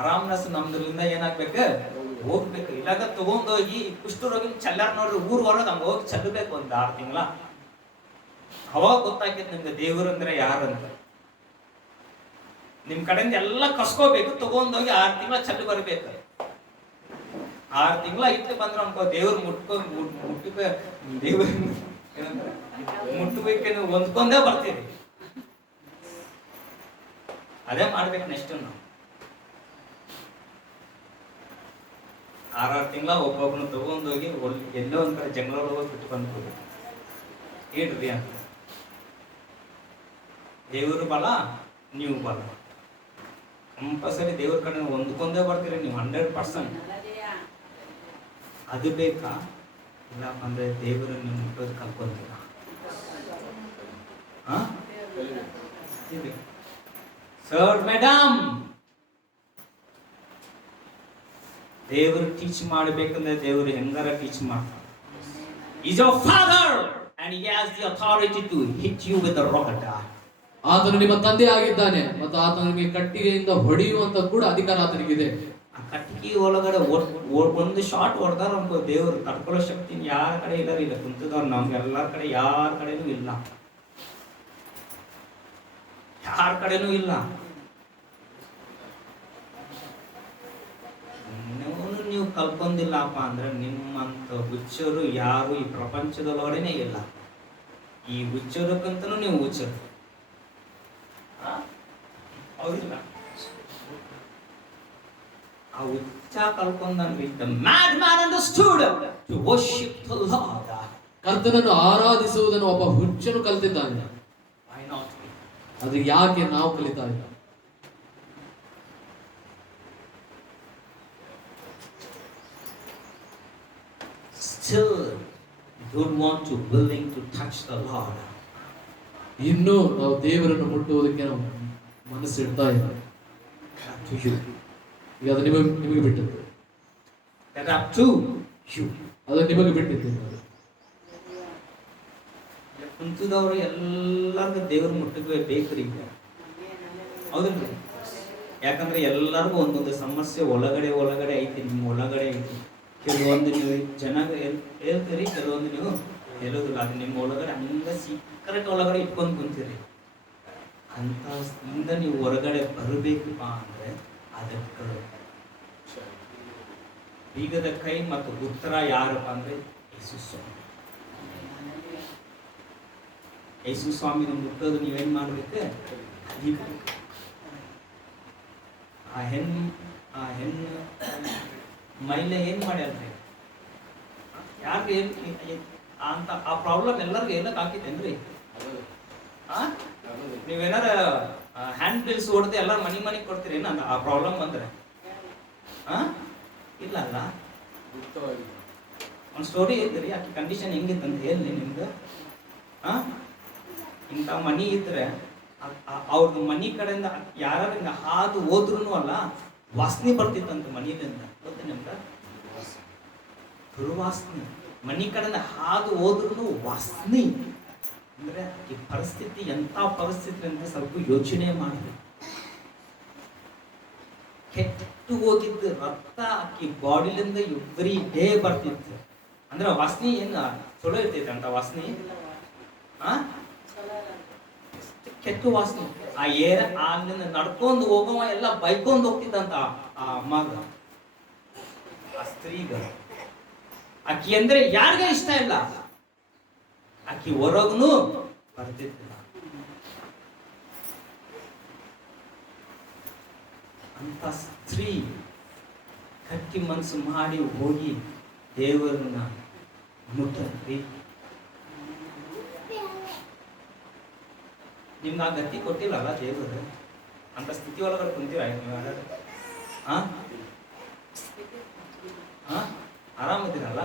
ಆರಾಮ್ನೆಸ್ ನಮ್ದ್ರಿಂದ ಏನಾಗ್ಬೇಕು? ಹೋಗ್ಬೇಕು. ಇಲ್ಲಾಗ ತಗೊಂಡೋಗಿ ಕುಷ್ಠರೋಗಿ ಚಲ್ಲಾರ ನೋಡ್ರಿ, ಊರ್ ಹೊರಗೆ ಹಂಗ ಹೋಗಿ ಚಲ್ಲಬೇಕು 6 ತಿಂಗಳ. ಅವಾಗ ಗೊತ್ತಾಗ್ತೈತೆ ನಿಮ್ಗೆ ದೇವ್ರು ಅಂದ್ರೆ ಯಾರಂತ. ನಿಮ್ ಕಡೆಯಿಂದ ಎಲ್ಲ ಕಸ್ಕೋಬೇಕು, ತಗೊಂಡೋಗಿ 6 ತಿಂಗಳ ಚಲ್ಲಿ ಬರ್ಬೇಕು. 6 ತಿಂಗಳ ಇಟ್ಟು ಬಂದ್ರೆ ಅನ್ಕೋ ದೇವ್ರು ದೇವ್ರ ಮುಟ್ಟಬೇಕೇನು ಹೊಂದ್ಕೊಂಡೇ ಬರ್ತೀರಿ. ಅದೇ ಮಾಡ್ಬೇಕು ನೆಕ್ಸ್ಟ್. ನಾವು 6 ತಿಂಗಳ ಒಬ್ಬೊಬ್ಬನ ತಗೊಂಡೋಗಿ ಎಲ್ಲೋ ಒಂದ್ ಕಡೆ ಜಂಗ್ಳೂರ್ ಹೋಗಿ ಬಿಟ್ಟು ಬಂದ್ಬೋದು ಹೇಳ್ರಿ ಅಂತ. ದೇವರು ಬಲ, ನೀವು ಬಲ. ಕಂಪಲ್ಸರಿ ದೇವ್ರ ಕಡೆ ಹೊಂದ್ಕೊಂಡೇ ಬರ್ತೀರಿ ನೀವು 100%. ಅದು ಬೇಕಾ? ಇಲ್ಲಪ್ಪ ಅಂದ್ರೆ ದೇವರನ್ನು ಮುಟ್ಟೋದು ಕಲ್ಕೊಂತೀರ. ಸರ್ ಮೇಡಮ್, ದೇವರು ಟೀಚ್ ಮಾಡ್ಬೇಕಂದ್ರೆ ದೇವರು ಹೆಂಗಾರ ಟೀಚ್ ಮಾಡ್ತಾರೆ. He's your father and he has the authority to hit you with a rocket. ಆತನು ನಿಮ್ಮ ತಂದೆ ಆಗಿದ್ದಾನೆ ಮತ್ತು ಆತನು ನಿಮಗೆ ಕಟ್ಟಿಗೆಯಿಂದ ಹೊಡೆಯುವಂತ ಕೂಡ ಅಧಿಕಾರ ಆತನಿಗಿದೆ. ಆ ಕಟ್ಟಿಗೆ ಒಳಗಡೆ ಒಂದು ಶಾಟ್ ಹೊಡೆದಾರ ಅನ್ಕೋ, ದೇವರು ತಡ್ಕೊಳ್ಳೋ ಶಕ್ತಿ ಯಾರ ಕಡೆ ಇಲ್ಲ ಕುಂತದವ್ರು ನಮ್ಗೆ ಎಲ್ಲಾರ ಕಡೆ ಯಾರ ಕಡೆನೂ ಇಲ್ಲ, ಯಾರ ಕಡೆನೂ ಇಲ್ಲ. ನೀವು ಕಲ್ಕೊಂಡಿಲ್ಲಪ್ಪ ಅಂದ್ರೆ ನಿಮ್ಮಂತ ಹುಚ್ಚರು ಯಾರು ಈ ಪ್ರಪಂಚದೊಳಗಡೆನೆ ಇಲ್ಲ. ಈ ಹುಚ್ಚರಕ್ಕಂತನೂ ನೀವು ಹುಚ್ಚರು, ಹೌದಿಲ್ಲ? ಆ ಹುಚ್ಚ ಕಲ್ಕೊಂಡನ್ರಿ. The madman understood to worship the Lord. ಕರ್ತನನ್ನು ಆರಾಧಿಸುವುದನ್ನು ಒಬ್ಬ ಹುಚ್ಚನು ಕಲ್ತಿದ್ದಾನೆ. Why not? ಅದು ಯಾಕೆ ನಾವು ಕಲಿತಾ ಇಲ್ಲ? Still don't want to willing to touch the Lord. ಇನ್ನೂ ನಾವು ದೇವರನ್ನು ಮುಟ್ಟುವುದಕ್ಕೆ ನಾವು ಮನಸ್ಸಿಡ್ತಾ ಇದ್ದೇವೆ. ಈಗ ಅದು ನಿಮಗೆ ಬಿಟ್ಟದ್ದು, ಅದು ನಿಮಗೆ ಬಿಟ್ಟಿದ್ದು. ಕುಂತದವ್ರು ಎಲ್ಲರಿಗೂ ದೇವ್ರ ಮುಟ್ಟಕ್ಕೆ ಬೇಕ್ರಿ, ಹೌದಲ್ರಿ? ಯಾಕಂದ್ರೆ ಎಲ್ಲರಿಗೂ ಒಂದೊಂದು ಸಮಸ್ಯೆ ಒಳಗಡೆ ಐತಿ, ನಿಮ್ಮ ಒಳಗಡೆ ಐತಿ. ಕೆಲವೊಂದು ನೀವು ಜನ ಹೇಳ್ತೀರಿ, ಕೆಲವೊಂದು ನೀವು ಹೇಳೋದಿಲ್ಲ. ಅದು ನಿಮ್ಮ ಒಳಗಡೆ ಹಂಗ ಸೀಕ್ರೆಟ್ ಒಳಗಡೆ ಇಟ್ಕೊಂಡು ಕುಂತೀರಿ. ಅಂತ ನೀವು ಹೊರಗಡೆ ಬರಬೇಕಪ್ಪ ಅಂದ್ರೆ ಅದಕ್ಕೆ ಬೀಗದ ಕೈ ಮತ್ತು ಉತ್ತರ ಯಾರಪ್ಪ ಅಂದ್ರೆ ಯೇಸು ಸ್ವಾಮಿ. ಯೇಸು ಸ್ವಾಮಿನ ಮುಟ್ಟೋದು ನೀವೇನ್ ಮಾಡ್ಬೇಕು? ಕಲಿಬೇಕು. ಆ ಹೆಣ್ಣು ಮಹಿಳೆ ಏನ್ ಮಾಡ್ಯಾಲ್ರಿ? ಯಾಕೆ ಅಂತ ಆ ಪ್ರಾಬ್ಲಮ್ ಎಲ್ಲರಿಗೂ ಏನಕ್ಕೆ ಹಾಕಿತ್ತೇನ್ರಿ? ನೀವೇನಾರ ಹ್ಯಾಂಡ್ ಬಿಲ್ಸ್ ಹೊಡೆದು ಎಲ್ಲರೂ ಮನೆಗೆ ಕೊಡ್ತೀರಿ ನಾನು ಆ ಪ್ರಾಬ್ಲಮ್ ಬಂದ್ರೆ? ಇಲ್ಲ ಅಲ್ಲ. ಒಂದು ಸ್ಟೋರಿ ಐತ್ರಿ, ಆಕೆ ಕಂಡೀಷನ್ ಹೆಂಗಿತ್ತಂತ ಹೇಳಿ ನಿಮ್ಗೆ. ಇಂಥ ಮನಿ ಇದ್ರೆ ಅವ್ರದ್ದು ಮನಿ ಕಡೆಯಿಂದ ಯಾರು ಹಿಂಗ ಹಾದು ಹೋದ್ರು ಅಲ್ಲ, ವಾಸನೆ ಬರ್ತಿತ್ತಂತ ಮನಿಲಿಂದ. ಗೊತ್ತ ನಿಮ್ಗೆ? ದುರ್ವಾಸನೆ. ಮನಿ ಕಡೆಯಿಂದ ಹಾದು ಹೋದ್ರು ವಾಸನೆ ಅಂದ್ರೆ ಈ ಪರಿಸ್ಥಿತಿ ಎಂತ ಪರಿಸ್ಥಿತಿ ಅಂದ್ರೆ ಸ್ವಲ್ಪ ಯೋಚನೆ ಮಾಡಿದ್ವಿ. ಕೆಟ್ಟು ಹೋಗಿದ್ದು ರಕ್ತ ಆಕಿ ಬಾಡಿಲಿಂದ ಎವ್ರಿ ಡೇ ಬರ್ತಿತ್ತು. ಅಂದ್ರೆ ವಾಸನೆ ಏನ್ ಚಲೋ ಇರ್ತೈತೆ ಅಂತ ವಾಸನೆ? ಕೆಟ್ಟ ವಾಸನೆ. ಆ ಅಲ್ಲಿಂದ ನಡ್ಕೊಂಡು ಹೋಗುವ ಎಲ್ಲ ಬೈಕೊಂಡು ಹೋಗ್ತಿದ್ದಂತ ಆ ಅಮ್ಮಗ, ಆ ಸ್ತ್ರೀಗ. ಆಕಿ ಅಂದ್ರೆ ಯಾರಿಗ ಇಷ್ಟ ಇಲ್ಲ. ಆಕಿ ಹೊರಗ್ನು ಬರ್ತಿದ್ದಿಲ್ಲ. ಅಂತ ಸ್ತ್ರೀ ಗಟ್ಟಿ ಮನಸ್ಸು ಮಾಡಿ ಹೋಗಿ ದೇವರನ್ನ ಮುಟ್ಟಿ. ನಿಮ್ಗೆ ಆ ಗತಿ ಕೊಟ್ಟಿಲ್ಲಲ್ಲ ದೇವರು. ಅಂತ ಸ್ಥಿತಿ ಒಳಗಡೆ ಕುಂತೀರ ಆರಾಮದಿರಲ್ಲ?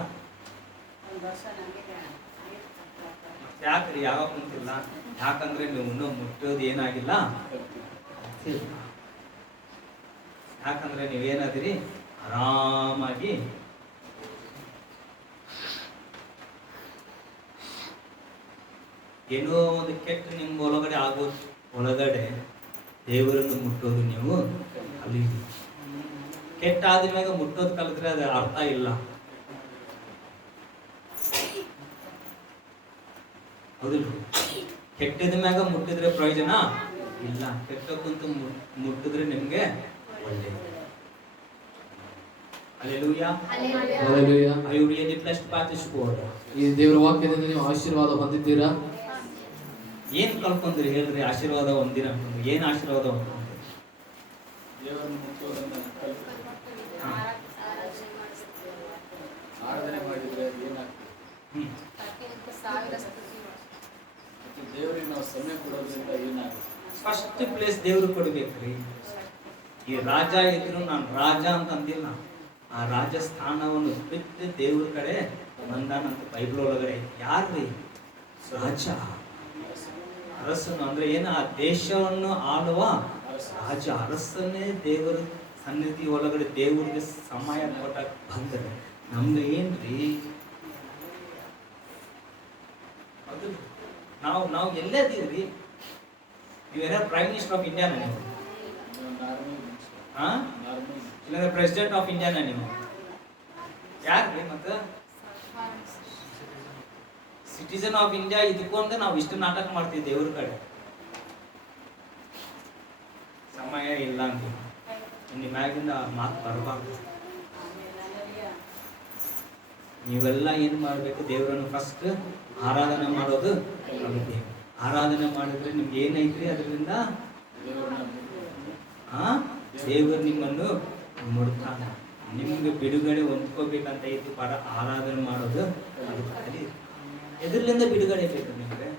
ಯಾಕ್ರಿ ಯಾವಾಗ ಕುಂತಿಲ್ಲ? ಯಾಕಂದ್ರೆ ನೀವು ಇನ್ನೂ ಮುಟ್ಟೋದು ಏನಾಗಿಲ್ಲ. ಯಾಕಂದ್ರೆ ನೀವೇನಾದಿರಿ ಆರಾಮಾಗಿ ಏನೋ ಒಂದು ಕೆಟ್ಟ ನಿಮ್ಗೆ ಒಳಗಡೆ ಆಗೋದು ಒಳಗಡೆ ದೇವರನ್ನು ಮುಟ್ಟೋದು ನೀವು ಕಲಿ. ಕೆಟ್ಟ ಆದ್ಮ್ಯಾಗ ಮುಟ್ಟೋದು ಕಲಿತ್ರೆ ಅದ ಅರ್ಥ ಇಲ್ಲ. ಹೌದಿಲ್ಲ? ಕೆಟ್ಟದ ಮ್ಯಾಗ ಮುಟ್ಟಿದ್ರೆ ಪ್ರಯೋಜನ ಇಲ್ಲ. ಕೆಟ್ಟ ಕುಂತು ಮುಟ್ಟಿದ್ರೆ ನಿಮ್ಗೆ ಒಳ್ಳೆಯದು. Hallelujah. Hallelujah. Are you really blessed by this word? ಈ ದೇವರ ವಾಕ್ಯದಿಂದ ನೀವು ಆಶೀರ್ವಾದ ಹೊಂದಿದ್ದೀರಾ? ಏನ್ ಕಲ್ಕೊಂಡ್ರಿ ಹೇಳ್ರಿ? ಆಶೀರ್ವಾದ ಹೊಂದಿರ ಏನ್ ಆಶೀರ್ವಾದ ಹೊಂದ್ಕೊಂಡ್ರಿ? ದೇವರನ್ನು ಮುಟ್ಟುವುದನ್ನು ಆರಾಧನೆ ಮಾಡಿದ್ರೆ ಏನಾಗ್ತದೆ? ದೇವರಿಗೆ ನಾವು ಸಮಯ ಕೊಡೋದ್ರಿಂದ ಏನಾಗುತ್ತೆ? ಫಸ್ಟ್ ಪ್ಲೇಸ್ ದೇವ್ರು ಕೊಡ್ಬೇಕ್ರಿ. ಈ ರಾಜ ಇದ್ರು ನಾನು ರಾಜ ಅಂತ ಅಂದಿಲ್ಲ. ಆ ರಾಜಸ್ಥಾನವನ್ನು ಬಿಟ್ಟು ದೇವ್ರ ಕಡೆ ಬಂದಾನಂತ ಬೈಬಲ್ ಒಳಗಡೆ. ಯಾರ್ರಿ ರಾಜ? ಅರಸನು ಅಂದ್ರೆ ಏನು? ಆ ದೇಶವನ್ನು ಆಳುವ ರಾಜ. ಅರಸನೇ ದೇವರ ಸನ್ನಿಧಿ ಒಳಗಡೆ ದೇವರಿಗೆ ಸಮಯ ಕೊಟ್ಟಾಗ ಬಂದರೆ ನಮ್ದು ಏನ್ರಿ? ಅದು ನಾವು ಎಲ್ಲೇ ಇದೀವ್ರಿ? ನೀವೇನ ಪ್ರೈಮ್ ಮಿನಿಸ್ಟರ್ ಆಫ್ ಇಂಡಿಯಾನ ನೀವು? ಇಲ್ಲಾಂದ್ರೆ ಪ್ರೆಸಿಡೆಂಟ್ ಆಫ್ ಇಂಡಿಯಾನ ನೀವು? ಯಾರ್ರಿ? ಮತ್ತೆ ಸಿಟಿಸನ್ ಆಫ್ ಇಂಡಿಯಾ ಇದಕ್ಕೊಂದು ನಾವು ಇಷ್ಟು ನಾಟಕ ಮಾಡ್ತೀವಿ ದೇವ್ರ ಕಡೆ. ಸಮಯ ಇಲ್ಲ ಅಂತ ನಿಮ್ಯಾಗಿಂದ ಮಾತು ಬರಬಾರ್ದು. ನೀವೆಲ್ಲ ಏನ್ ಮಾಡ್ಬೇಕು? ದೇವರನ್ನು ಫಸ್ಟ್ ಆರಾಧನೆ ಮಾಡೋದು ಕಲಿಬೇಕು. ಆರಾಧನೆ ಮಾಡಿದ್ರೆ ನಿಮ್ಗೆ ಏನೈತ್ರಿ? ಅದರಿಂದ ದೇವರು ನಿಮ್ಮನ್ನು ಮುಡ್ತಾನ. ನಿಮ್ಗೆ ಬಿಡುಗಡೆ ಹೊಂದ್ಕೋಬೇಕಂತ ಐತಿ. ಆರಾಧನೆ ಮಾಡೋದು ಅದು ಕಲಿ. ಎದುರ್ಲಿಂದ ಬಿಡುಗಡೆ ಬೇಕು ನಿಮ್ಗೆ.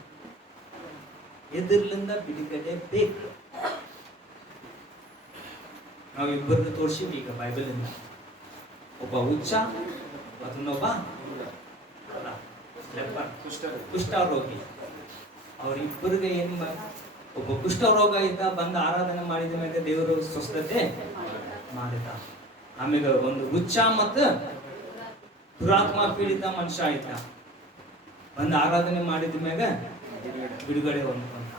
ಎದುರ್ಲಿಂದ ಬಿಡುಗಡೆ ಬೇಕು. ನಾವು ಇಬ್ಬರನ್ನು ತೋರಿಸಿವಿ ಈಗ ಬೈಬಲ್ ಇಂದ. ಒಬ್ಬ ಹುಚ್ಚ, ಮತ್ತೊಬ್ಬ ಕುಷ್ಠರೋಗಿ. ಅವರಿಬ್ಬರಿಗೆ ಏನ್ ಒಬ್ಬ ಕುಷ್ಠರೋಗ ಇದ್ದ, ಬಂದು ಆರಾಧನೆ ಮಾಡಿದ ಮೇಲೆ ದೇವರು ಸ್ವಸ್ಥತೆ ಮಾಡಿದ. ಆಮೇಲೆ ಒಂದು ಹುಚ್ಚ ಮತ್ತು ದುರಾತ್ಮ ಪೀಡಿತ ಮನುಷ್ಯ ಇದ್ದ, ಬಂದು ಆರಾಧನೆ ಮಾಡಿದ ಮ್ಯಾಗ ಬಿಡುಗಡೆ ಹೊಂದ್ಕೊಂಡ.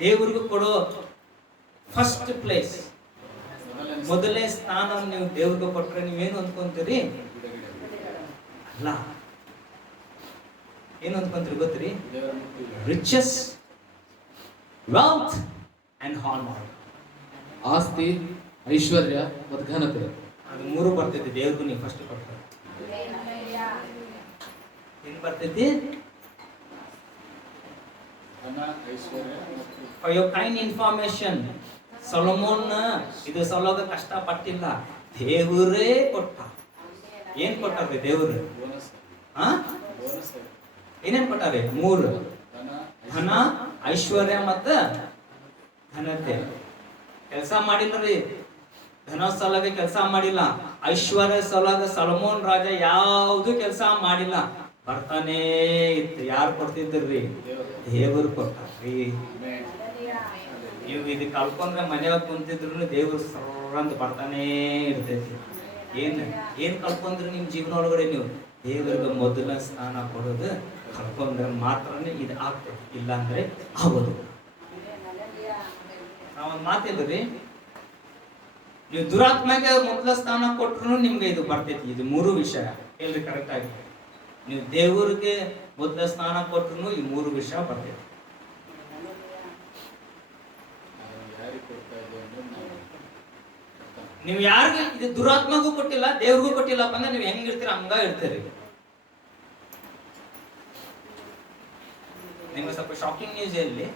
ದೇವ್ರಿಗೂ ಕೊಡೋ ಫಸ್ಟ್ ಪ್ಲೇಸ್, ಮೊದಲನೇ ಸ್ಥಾನ ನೀವು ದೇವ್ರಿಗೆ ಕೊಟ್ರೆ ನೀವೇನು ಅಂದ್ಕೊಂತೀರಿ? ಅಲ್ಲ, ಏನು ಅಂದ್ಕೊಂತೀರಿ ಗೊತ್ತ್ರಿ? Riches, wealth and honour. ಆಸ್ತಿ, ಐಶ್ವರ್ಯ ಮತ್ತು ಘನತೆ. ಅದು ಮೂರು ಬರ್ತೈತಿ ದೇವ್ರಿಗೂ. ನೀವು ಫಸ್ಟ್ ಕೊಡ್ತಾರೆ ಏನ್ ಬರ್ತೈತಿ? For your kind information, Solomon ಇದು ಸಲುವಾಗ ಕಷ್ಟ ಪಟ್ಟಿಲ್ಲ, ದೇವರೇ ಕೊಟ್ಟ. ಏನ್ ಕೊಟ್ಟಾರ್ರಿ ದೇವ್ರು? ಏನೇನ್ ಕೊಟ್ಟಾರೆ? ಮೂರು: ಧನ, ಐಶ್ವರ್ಯ ಮತ್ತ ಘನತೆ. ಕೆಲಸ ಮಾಡಿಲ್ಲ ರೀ, ಧನ ಸಲುವಾಗ ಕೆಲಸ ಮಾಡಿಲ್ಲ, ಐಶ್ವರ್ಯ ಸಲುವಾಗ ಸೊಲೊಮೋನ್ ರಾಜ ಯಾವುದು ಕೆಲಸ ಮಾಡಿಲ್ಲ, ಬರ್ತಾನೇ ಇತ್ತು. ಯಾರು ಕೊಡ್ತಿದ್ರಿ? ದೇವರು ಕೊಟ್ಟಾರ್ರಿ. ನೀವು ಇದು ಕಲ್ಕೊಂಡ್ರೆ ಮನೆಯಾಗ ಕುಂತಿದ್ರು ದೇವ್ರು ಸರ್ರಂತ ಬರ್ತಾನೇ ಇರ್ತೈತಿ. ಏನ್ ಕಲ್ಕೊಂಡ್ರೆ ನಿಮ್ ಜೀವನ ಒಳಗಡೆ ನೀವು ದೇವರಿಗೆ ಮೊದಲ ಸ್ಥಾನ ಕೊಡೋದು ಕಲ್ಕೊಂಡ್ರೆ ಮಾತ್ರನೇ ಇದು ಆಗ್ತೈತಿ, ಇಲ್ಲ ಅಂದ್ರೆ ಆಗೋದು. ನಾವೊಂದು ಮಾತಿದ್ರಿ, ನೀವು ದುರಾತ್ಮಗೆ ಮೊದಲ ಸ್ಥಾನ ಕೊಟ್ರು ನಿಮ್ಗೆ ಇದು ಬರ್ತೈತಿ. ಇದು ಮೂರು ವಿಷಯ ಹೇಳ್ರಿ ಕರೆಕ್ಟ್ ಆಗಿ. ನೀವು ದೇವರಿಗೆ ಮೊದಲ ಸ್ಥಾನ ಕೊಟ್ರು ಈ ಮೂರು ವಿಷಯ ಬರ್ತೈತಿ. ನೀವು ಯಾರಿಗೂ ಇದು ದುರಾತ್ಮಗೂ ಕೊಟ್ಟಿಲ್ಲ, ದೇವ್ರಿಗೂ ಕೊಟ್ಟಿಲ್ಲಪ್ಪ ಅಂದ್ರೆ ನೀವು ಹೆಂಗಿರ್ತೀರ ಹಂಗ ಇರ್ತೀರಿ. ನಿಮ್ಗೆ ಸ್ವಲ್ಪ ಶಾಕಿಂಗ್ ನ್ಯೂಸ್ ಎಲ್ಲಿ,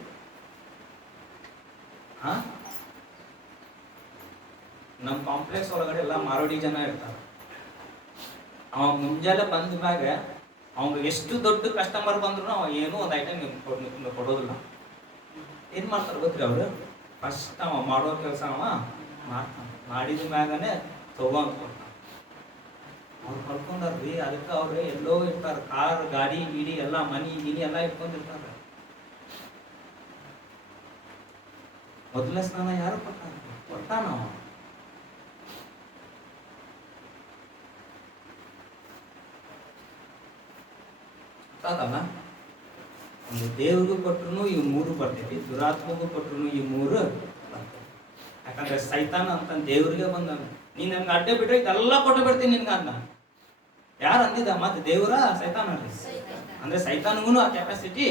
ನಮ್ಮ ಕಾಂಪ್ಲೆಕ್ಸ್ ಒಳಗಡೆ ಎಲ್ಲ ಮಾರೋಡಿ ಜನ ಇರ್ತಾರೆ. ಅವ ಮುಂಜಾನೆ ಬಂದ ಮ್ಯಾಗ ಅವ್ನಿಗೆ ಎಷ್ಟು ದೊಡ್ಡ ಕಸ್ಟಮರ್ ಬಂದ್ರು ಅವ ಏನೋ ಒಂದು ಐಟಮ್ ನಿಮ್ಗೆ ಕೊಡೋದಿಲ್ಲ. ಏನ್ ಮಾಡ್ತಾರೆ ಗೊತ್ತ್ರಿ ಅವ್ರು? ಫಸ್ಟ್ ಅವ ಮಾಡೋ ಕೆಲಸ ಅವ ಮಾಡ್ತಾನ, ಮಾಡಿದ ಮ್ಯಾಗನೆ ತಗೊಂಡ್ ಕೊಡ್ತಾನ. ಅವ್ರು ಕಳ್ಕೊಂಡಾರ್ರಿ. ಅದಕ್ಕೆ ಅವ್ರು ಎಲ್ಲೋ ಇರ್ತಾರ, ಕಾರ್, ಗಾಡಿ ಗೀಡಿ ಎಲ್ಲ, ಮನಿ ಗಿನಿ ಎಲ್ಲ ಇಟ್ಕೊಂಡಿರ್ತಾರ. ಮೊದಲನೇ ಸ್ನಾನ ಯಾರು ಕೊಟ್ಟಾನ? ಅಲ್ಲ, ಒಂದು ದೇವ್ರಿಗೂ ಕೊಟ್ರು ಈ ಮೂರು ಬರ್ತೈತಿ, ದುರಾತ್ಮಗೂ ಕೊಟ್ರು ಈ ಮೂರು ಬರ್ತೈತಿ. ಯಾಕಂದ್ರೆ ಸೈತಾನ ಅಂತ ದೇವ್ರಿಗೆ ಬಂದ, ನೀನ್ ನನ್ಗೆ ಅಡ್ಡ ಬಿಟ್ರೆ ಇದೆಲ್ಲ ಕೊಟ್ಟು ಬಿಡ್ತೀನಿ ನಿನ್ಗ ಅನ್ನ. ಯಾರು ಅಂದಿದ್ದ? ಮತ್ತೆ ದೇವ್ರ ಸೈತಾನ ಅಂದ್ರೆ ಸೈತಾನ್ಗೂ ಆ ಕೆಪಾಸಿಟಿ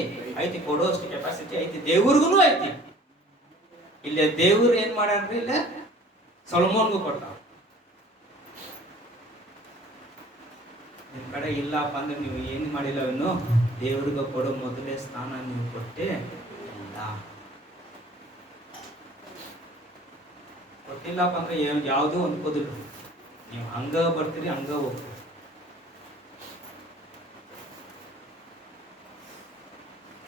ಐತಿ, ಕೊಡೋಷ್ಟು ಕೆಪಾಸಿಟಿ ಐತಿ, ದೇವ್ರಿಗೂ ಐತಿ. ಇಲ್ಲೇ ದೇವ್ರು ಏನ್ ಮಾಡ್ಯಾರ್ರಿ? ಇಲ್ಲೇ ಸೊಲೊಮೋನ್ಗೂ ಕೊಟ್ಟ. ನಿಮ್ ಕಡೆ ಇಲ್ಲಪ್ಪ ಅಂದ್ರೆ ನೀವು ಏನ್ ಮಾಡಿಲ್ಲ, ಇನ್ನು ದೇವ್ರಿಗೆ ಕೊಡೋ ಮೊದಲೇ ಸ್ಥಾನ ನೀವು ಕೊಟ್ಟೆ ಇಲ್ಲ. ಕೊಟ್ಟಿಲ್ಲಪ್ಪ ಅಂದ್ರೆ ಯಾವ್ದು ಅನ್ಕೋದಿಲ್ಲ. ನೀವು ಹಂಗ ಬರ್ತೀರಿ, ಹಂಗ ಹೋಗ್ತೀರಿ.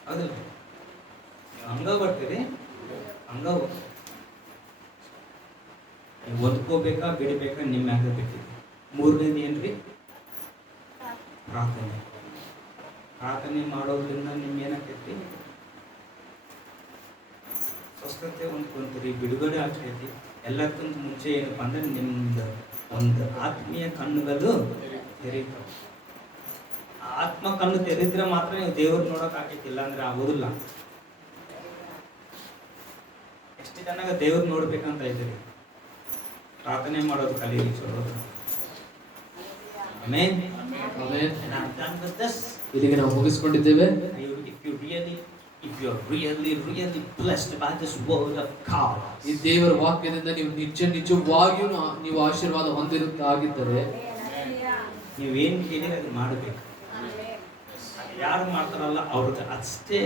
ಹೌದಿಲ್ಲ? ಹಂಗ ಬರ್ತೀರಿ, ಹಂಗ ಹೋಗ್ತೀರಿ. ಒದ್ಕೋಬೇಕಾ ಬಿಡಬೇಕಾ ನಿಮ್ಮ ಮ್ಯಾಗ ಬಿಟ್ಟಿದೆ. ಮೂರನೇದು ಏನ್ರಿ? ಪ್ರಾರ್ಥನೆ. ಪ್ರಾರ್ಥನೆ ಮಾಡೋದ್ರಿಂದ ನಿಮ್ಗೆ ಏನಾಗ್ತೈತಿ? ಸ್ವಸ್ಥತೆ ಹೊಂದ್ಕೊಂತೀರಿ, ಬಿಡುಗಡೆ ಆಗ್ತೈತಿ. ಎಲ್ಲಕ್ಕಿಂತ ಮುಂಚೆ ಏನಪ್ಪ ಅಂದ್ರೆ ನಿಮ್ದು ಒಂದು ಆತ್ಮೀಯ ಕಣ್ಣುಗಳು ತೆರೀತಾವ. ಆತ್ಮ ಕಣ್ಣು ತೆರೆದ್ರೆ ಮಾತ್ರ ನೀವು ದೇವ್ರು ನೋಡಕ್ ಆಗ್ತಿಲ್ಲ ಅಂದ್ರೆ ಆಗೋದಿಲ್ಲ. ಎಷ್ಟು ಚೆನ್ನಾಗ ದೇವ್ರು ನೋಡ್ಬೇಕಂತ ಇದ್ದೀರಿ. ಪ್ರಾರ್ಥನೆ ಮಾಡೋದು ಕಲೀರಿ, ಚಲೋ. ಆಮೆನ್. ಇಲ್ಲಿಗೆ ನಾವು ಮುಗಿಸ್ಕೊಂಡಿದ್ದೇವೆ. If you're really blessed by this word of God, ಈ ದೇವರ ವಾಕ್ಯದಿಂದ ನೀವು ನಿಜವಾಗಿಯೂ ನೀವು ಆಶೀರ್ವಾದ ಹೊಂದಿರುತ್ತಾಗಿದ್ದರೆ ನೀವೇನು ಕೇಳಿ ಅದು ಮಾಡಬೇಕು. ಯಾರು ಮಾಡ್ತಾರಲ್ಲ ಅವ್ರಿಗೆ ಅಷ್ಟೇ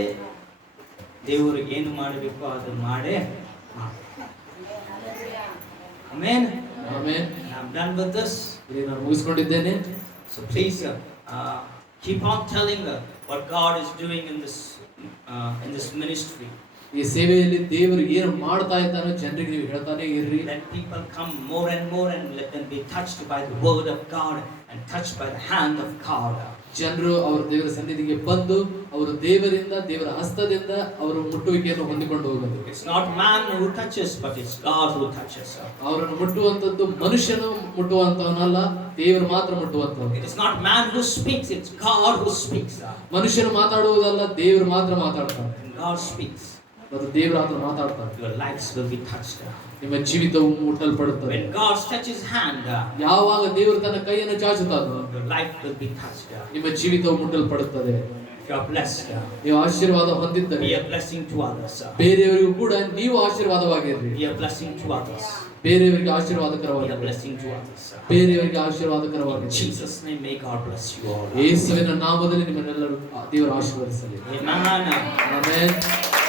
ದೇವರು ಏನು ಮಾಡಬೇಕು ಅದು ಮಾಡೇ ಮಾಡ್ತಾರೆ. Amen. Amen. I'm done with this. ಇಲ್ಲಿ ನಾನು ಮುಗಿಸ್ಕೊಂಡಿದ್ದೇನೆ. So please keep on telling what God is doing in this ministry. ಈ ಸೇವೆಯಲ್ಲಿ ದೇವರು ಏನು ಮಾಡ್ತಾ ಇದ್ದಾನೋ ಜನರಿಗೆ ನೀವು ಹೇಳ್ತಾನೆ ಇರ್ರಿ. Let people come more and more and let them be touched by the word of God and touched by the hand of God. ಜನರು ಅವರ ದೇವರ ಸನ್ನಿಧಿಗೆ ಬಂದು ಅವರು ದೇವರಿಂದ, ದೇವರ ಹಸ್ತದಿಂದ ಅವರು ಮುಟ್ಟುವಿಕೆಯನ್ನು ಹೊಂದಿಕೊಂಡು ಹೋಗಬೇಕು. It's not man who touches, but it's God who touches. ಅವರನ್ನು ಮುಟ್ಟುವಂತದ್ದು ಮನುಷ್ಯನು ಮುಟ್ಟುವಂತವನಲ್ಲ, ದೇವರು ಮಾತ್ರ ಮುಟ್ಟುವಂತವನು. It is not man who speaks, it's God who speaks. ಮನುಷ್ಯನು ಮಾತಾಡುವುದಲ್ಲ, ದೇವರು ಮಾತ್ರ ಮಾತಾಡ್ತಾನೆ. God speaks. ಮತ್ತು ದೇವರು ಆತನು ಮಾತಾಡ್ತಾನೆ. Your lives will be touched. ನಿಮ್ಮ ಜೀವಿತವು ಮುಟ್ಟಲ್ಪಡುತ್ತದೆ. When God stretches his hand, ಯಾವಾಗ ದೇವರು ತನ್ನ ಕೈಯನ್ನು ಚಾಚುತ್ತಾನೋ your life will be touched. ನಿಮ್ಮ ಜೀವಿತವು ಮುಟ್ಟಲ್ಪಡುತ್ತದೆ. If You're blessed. ನೀವು ಆಶೀರ್ವಾದ ಹೊಂದಿದ್ದರೆ Be a blessing to others. ಬೇರೆಯವರಿಗೂ ಕೂಡ ನೀವು ಆಶೀರ್ವಾದವಾಗಿರ್ರಿ. Be a blessing to others. ಬೇರೆಯವರಿಗೆ Be a ಆಶೀರ್ವಾದಕರವಾಗಿ blessing to others. ಬೇರೆಯವರಿಗೆ In ಆಶೀರ್ವಾದಕರವಾಗಿ Jesus' name, may God bless you all. ಯೇಸುವಿನ ನಾಮದಲ್ಲಿ ನಿಮ್ಮನ್ನೆಲ್ಲರೂ ದೇವರು ಆಶೀರ್ವದಿಸಲಿ. Amen. ಆಮೆನ್.